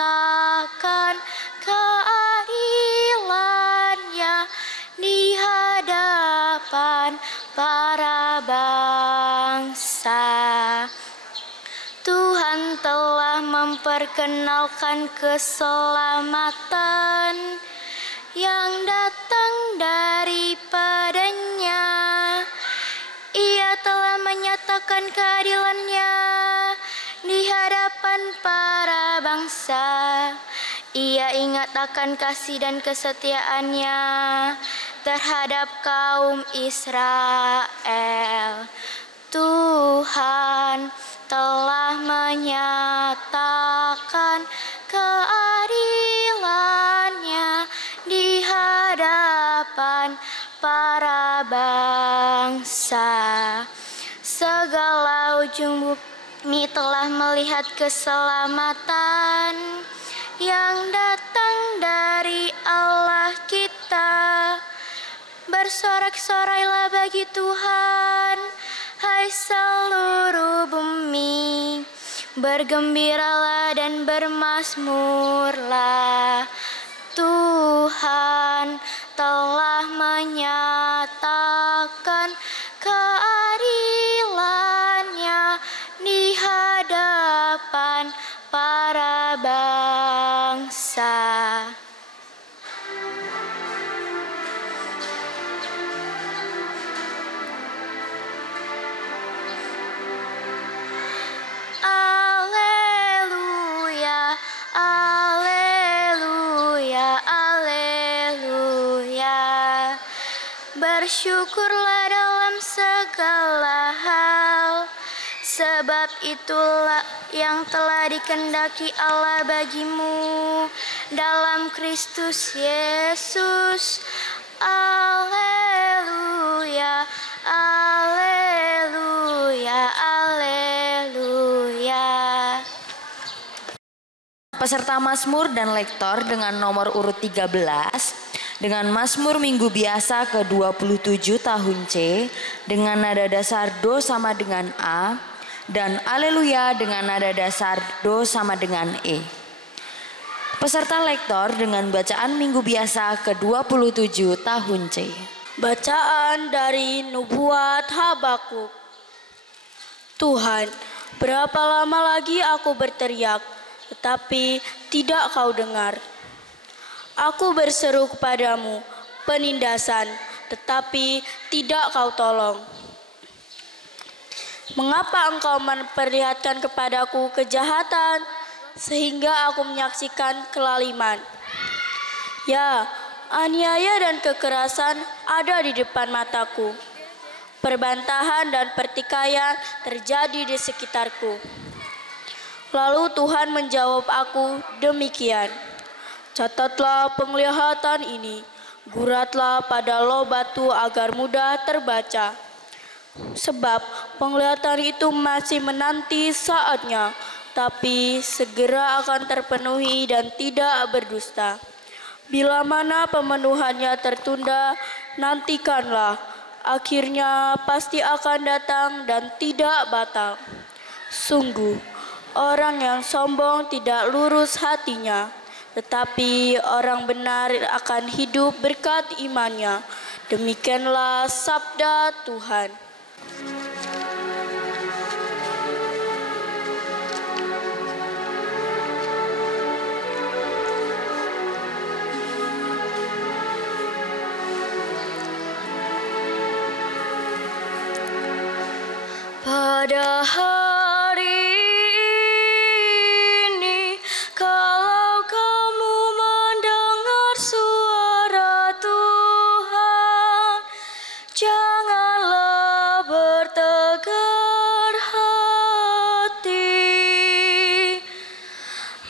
keadilannya di hadapan para bangsa. Tuhan telah memperkenalkan keselamatan yang datang daripadanya. Ia telah menyatakan keadilannya di hadapan para bangsa. Ia ingat akan kasih dan kesetiaannya terhadap kaum Israel. Tuhan telah menyatakan keadilannya di hadapan para bangsa. Segala ujung bumi telah melihat keselamatan yang datang dari Allah kita. Bersorak-sorailah bagi Tuhan, hai seluruh bumi. Bergembiralah dan bermazmurlah. Tuhan telah menyatakan keadilannya di hadapan para bangsa. Alleluia, alleluia, alleluia. Bersyukurlah dalam segala hal, sebab itulah yang telah dikehendaki Allah bagimu dalam Kristus Yesus. Alleluia, alleluia, alleluia. Peserta Mazmur dan Lektor dengan nomor urut 13 dengan Mazmur Minggu Biasa ke-27 tahun C dengan nada dasar Do sama dengan A dan Aleluya dengan nada dasar Do sama dengan E. Peserta Lektor dengan bacaan Minggu Biasa ke-27 tahun C. Bacaan dari Nubuat Habakuk. Tuhan, berapa lama lagi aku berteriak, tetapi tidak kau dengar. Aku berseru kepadamu penindasan, tetapi tidak kau tolong. Mengapa engkau memperlihatkan kepadaku kejahatan, sehingga aku menyaksikan kelaliman? Ya, aniaya dan kekerasan ada di depan mataku. Perbantahan dan pertikaian terjadi di sekitarku. Lalu Tuhan menjawab aku demikian. Catatlah penglihatan ini, guratlah pada loh batu agar mudah terbaca. Sebab penglihatan itu masih menanti saatnya, tapi segera akan terpenuhi dan tidak berdusta. Bila mana pemenuhannya tertunda, nantikanlah. Akhirnya pasti akan datang dan tidak batal. Sungguh, orang yang sombong tidak lurus hatinya, tetapi orang benar akan hidup berkat imannya. Demikianlah sabda Tuhan. Pada hari ini, kalau kamu mendengar suara Tuhan, janganlah bertegar hati.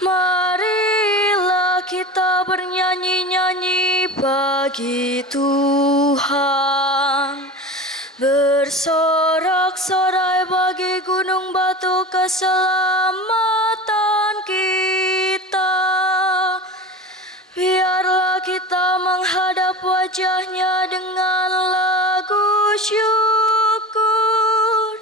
Marilah kita bernyanyi-nyanyi bagi Tuhan, bersorak-sorai bagi gunung batu keselamatan kita. Biarlah kita menghadap wajah-Nya dengan lagu syukur,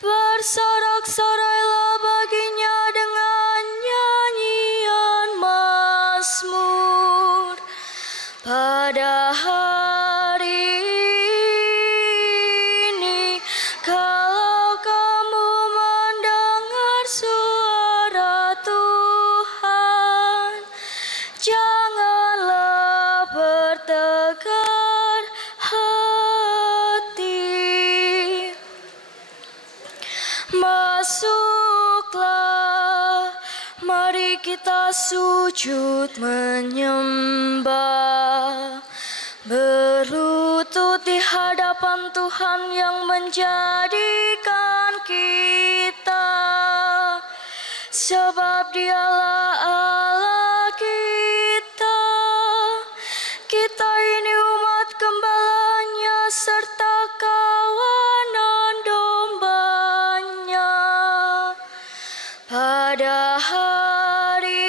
bersorak-sorailah baginya dengan nyanyian mazmur. Pada hari ini, kalau kamu mendengar suara Tuhan, janganlah bertegar hati. Masuklah, mari kita sujud menyembah, berlutut di hadapan Tuhan yang menjadikan kita, sebab Dialah Allah kita. Kita ini umat gembala-Nya serta kawanan domba-Nya. Pada hari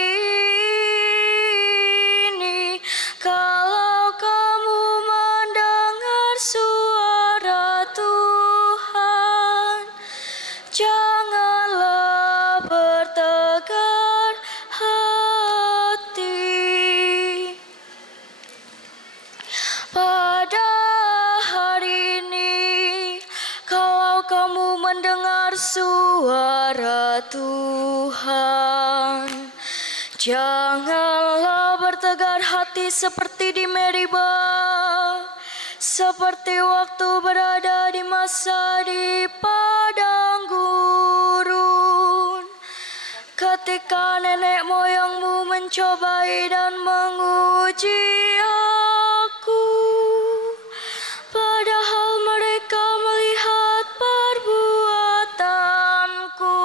ini, kalau kamu mendengar suara Tuhan, janganlah bertegar hati. Pada hari ini, kalau kamu mendengar suara Tuhan, janganlah bertegar hati seperti di Meribah, seperti waktu berada di masa di padang gurun, ketika nenek moyangmu mencobai dan menguji aku, padahal mereka melihat perbuatanku.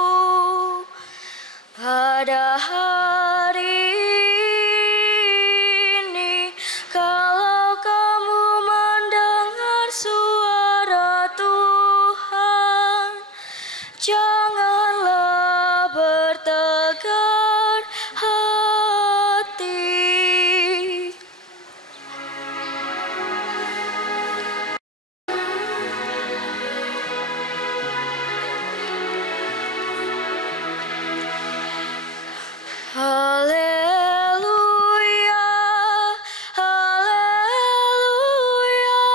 Pada hari ini, kalau kamu mendengar suara Tuhan, janganlah bertegar hati. Haleluya, haleluya,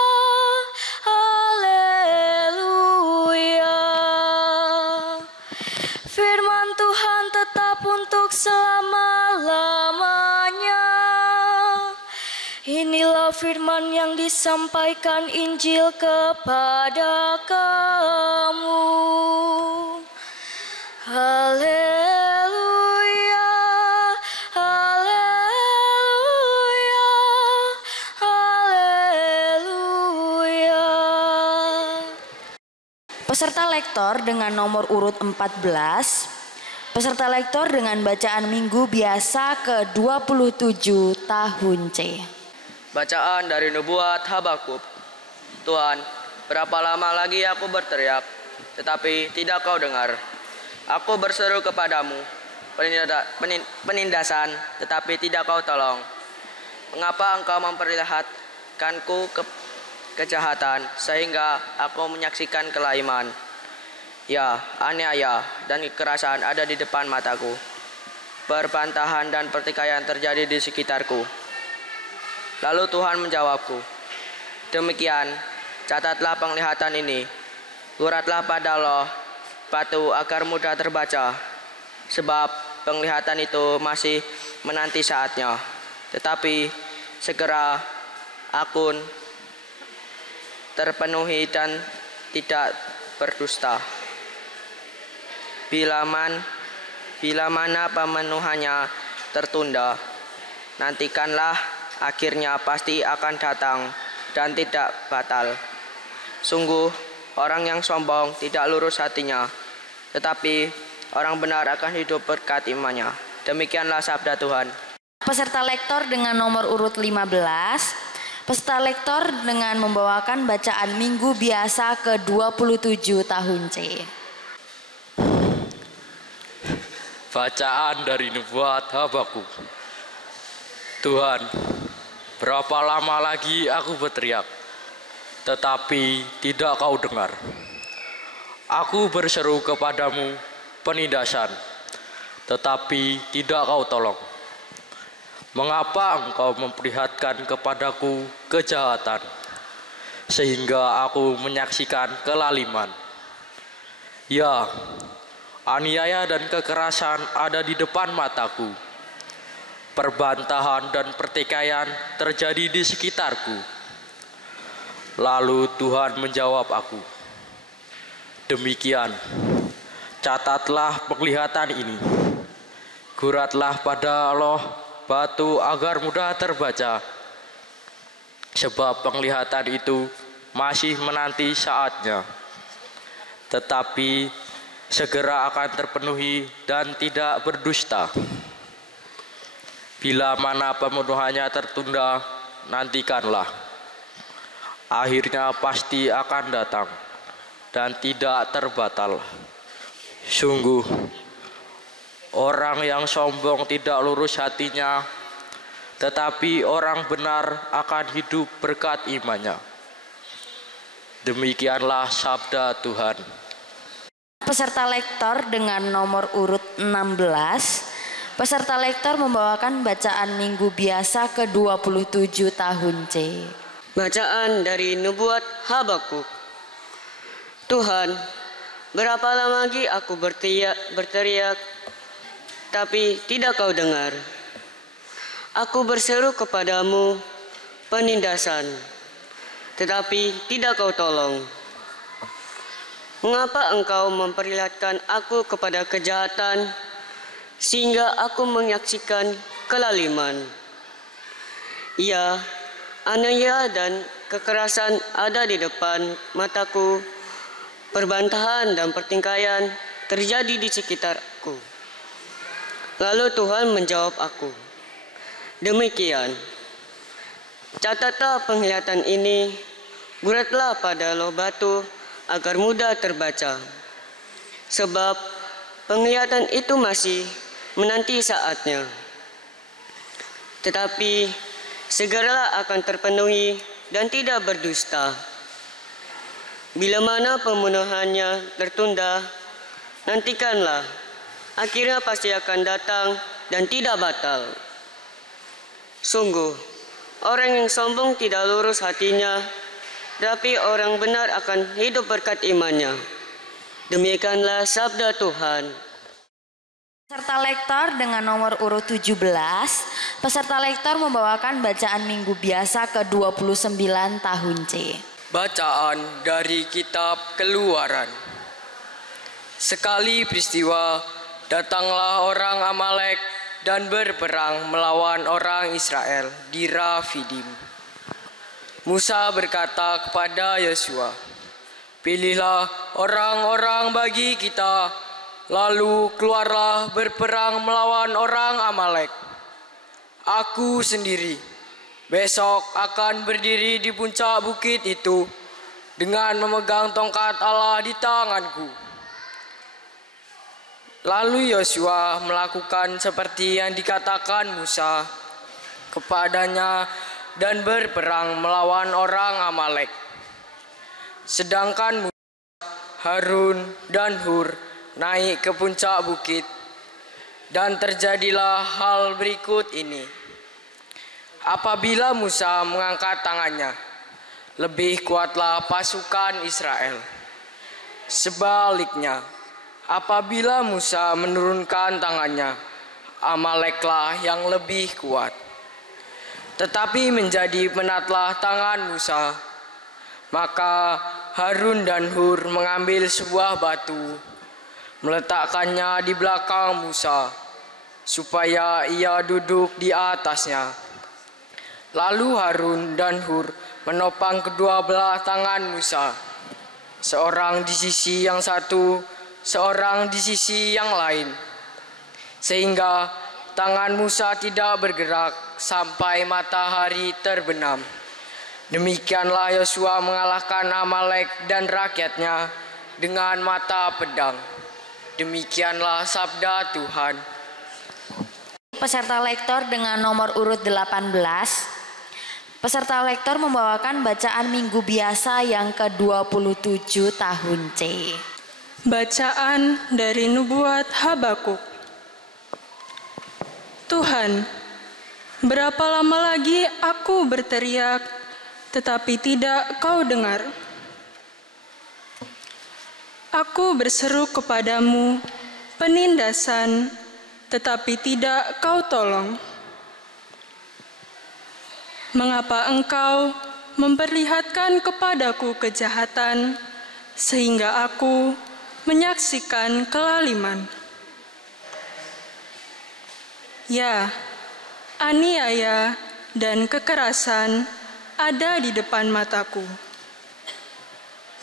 haleluya. Firman Tuhan tetap untuk selama-lamanya. Inilah firman yang disampaikan Injil kepada kamu. Haleluya, haleluya, haleluya. Peserta lektor dengan nomor urut 14, peserta lektor dengan bacaan minggu biasa ke-27 tahun C. Bacaan dari Nubuat Habakuk. Tuhan, berapa lama lagi aku berteriak, tetapi tidak kau dengar. Aku berseru kepadamu, penindasan, tetapi tidak kau tolong. Mengapa engkau memperlihatkanku kejahatan, sehingga aku menyaksikan kelaiman? Ya, aniaya dan kekerasan ada di depan mataku. Perbantahan dan pertikaian terjadi di sekitarku. Lalu Tuhan menjawabku, demikian, catatlah penglihatan ini, uratlah pada loh batu agar mudah terbaca, sebab penglihatan itu masih menanti saatnya. Tetapi segera akun terpenuhi dan tidak berdusta. Bila mana pemenuhannya tertunda, nantikanlah, akhirnya pasti akan datang dan tidak batal. Sungguh, orang yang sombong tidak lurus hatinya, tetapi orang benar akan hidup berkat imannya. Demikianlah sabda Tuhan. Peserta lektor dengan nomor urut 15. Peserta lektor dengan membawakan bacaan minggu biasa ke-27 tahun C. Bacaan dari Nubuat Habakuk. Tuhan, berapa lama lagi aku berteriak, tetapi tidak kau dengar. Aku berseru kepadamu penindasan, tetapi tidak kau tolong. Mengapa engkau memperlihatkan kepadaku kejahatan, sehingga aku menyaksikan kelaliman? Ya, aniaya dan kekerasan ada di depan mataku. Perbantahan dan pertikaian terjadi di sekitarku. Lalu Tuhan menjawab aku, demikian, catatlah penglihatan ini. Guratlah pada loh batu agar mudah terbaca. Sebab penglihatan itu masih menanti saatnya. Tetapi segera akan terpenuhi dan tidak berdusta. Bila mana pembunuhannya tertunda, nantikanlah. Akhirnya pasti akan datang dan tidak terbatal. Sungguh, orang yang sombong tidak lurus hatinya, tetapi orang benar akan hidup berkat imannya. Demikianlah sabda Tuhan. Peserta lektor dengan nomor urut 16. Peserta lektor membawakan bacaan minggu biasa ke-27 tahun C. Bacaan dari Nubuat Habakuk. Tuhan, berapa lama lagi aku berteriak, tapi tidak kau dengar. Aku berseru kepadamu penindasan, tetapi tidak kau tolong. Mengapa engkau memperlihatkan aku kepada kejahatan, sehingga aku menyaksikan kelaliman? Ya, aniaya dan kekerasan ada di depan mataku. Perbantahan dan pertikaian terjadi di sekitarku. Lalu Tuhan menjawab aku, demikian, catatlah penglihatan ini, guratlah pada loh batu agar mudah terbaca. Sebab penglihatan itu masih menanti saatnya. Tetapi segeralah akan terpenuhi dan tidak berdusta. Bila mana pembunuhannya tertunda, nantikanlah. Akhirnya pasti akan datang dan tidak batal. Sungguh, orang yang sombong tidak lurus hatinya, tapi orang benar akan hidup berkat imannya. Demikianlah sabda Tuhan. Peserta lektor dengan nomor urut 17. Peserta lektor membawakan bacaan minggu biasa ke-29 tahun C. Bacaan dari kitab Keluaran. Sekali peristiwa, datanglah orang Amalek dan berperang melawan orang Israel di Rafidim. Musa berkata kepada Yosua, pilihlah orang-orang bagi kita, lalu keluarlah berperang melawan orang Amalek. Aku sendiri besok akan berdiri di puncak bukit itu dengan memegang tongkat Allah di tanganku. Lalu Yosua melakukan seperti yang dikatakan Musa kepadanya dan berperang melawan orang Amalek. Sedangkan Musa, Harun, dan Hur naik ke puncak bukit, dan terjadilah hal berikut ini. Apabila Musa mengangkat tangannya, lebih kuatlah pasukan Israel. Sebaliknya, apabila Musa menurunkan tangannya, Amaleklah yang lebih kuat. Tetapi menjadi penatlah tangan Musa. Maka Harun dan Hur mengambil sebuah batu, meletakkannya di belakang Musa, supaya ia duduk di atasnya. Lalu Harun dan Hur menopang kedua belah tangan Musa, seorang di sisi yang satu, seorang di sisi yang lain, sehingga tangan Musa tidak bergerak sampai matahari terbenam. Demikianlah Yosua mengalahkan Amalek dan rakyatnya dengan mata pedang. Demikianlah sabda Tuhan. Peserta lektor dengan nomor urut 18. Peserta lektor membawakan bacaan minggu biasa yang ke-27 tahun C. Bacaan dari Nubuat Habakuk. Tuhan, berapa lama lagi aku berteriak, tetapi tidak kau dengar? Aku berseru kepadamu, penindasan, tetapi tidak kau tolong. Mengapa engkau memperlihatkan kepadaku kejahatan, sehingga aku menyaksikan kelaliman? Ya, aniaya dan kekerasan ada di depan mataku.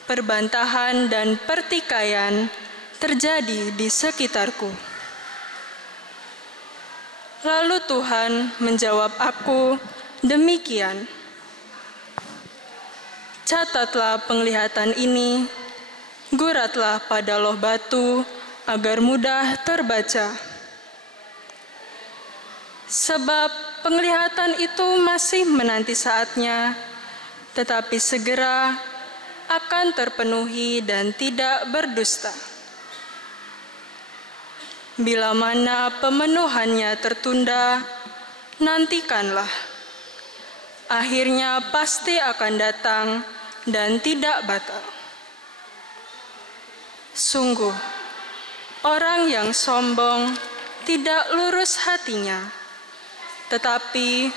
Perbantahan dan pertikaian terjadi di sekitarku. Lalu Tuhan menjawab aku demikian. Catatlah penglihatan ini, guratlah pada loh batu agar mudah terbaca. Sebab penglihatan itu masih menanti saatnya, tetapi segera akan terpenuhi dan tidak berdusta. Bila mana pemenuhannya tertunda, nantikanlah. Akhirnya pasti akan datang dan tidak batal. Sungguh, orang yang sombong tidak lurus hatinya, tetapi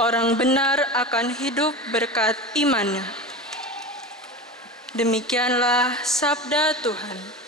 orang benar akan hidup berkat imannya. Demikianlah sabda Tuhan.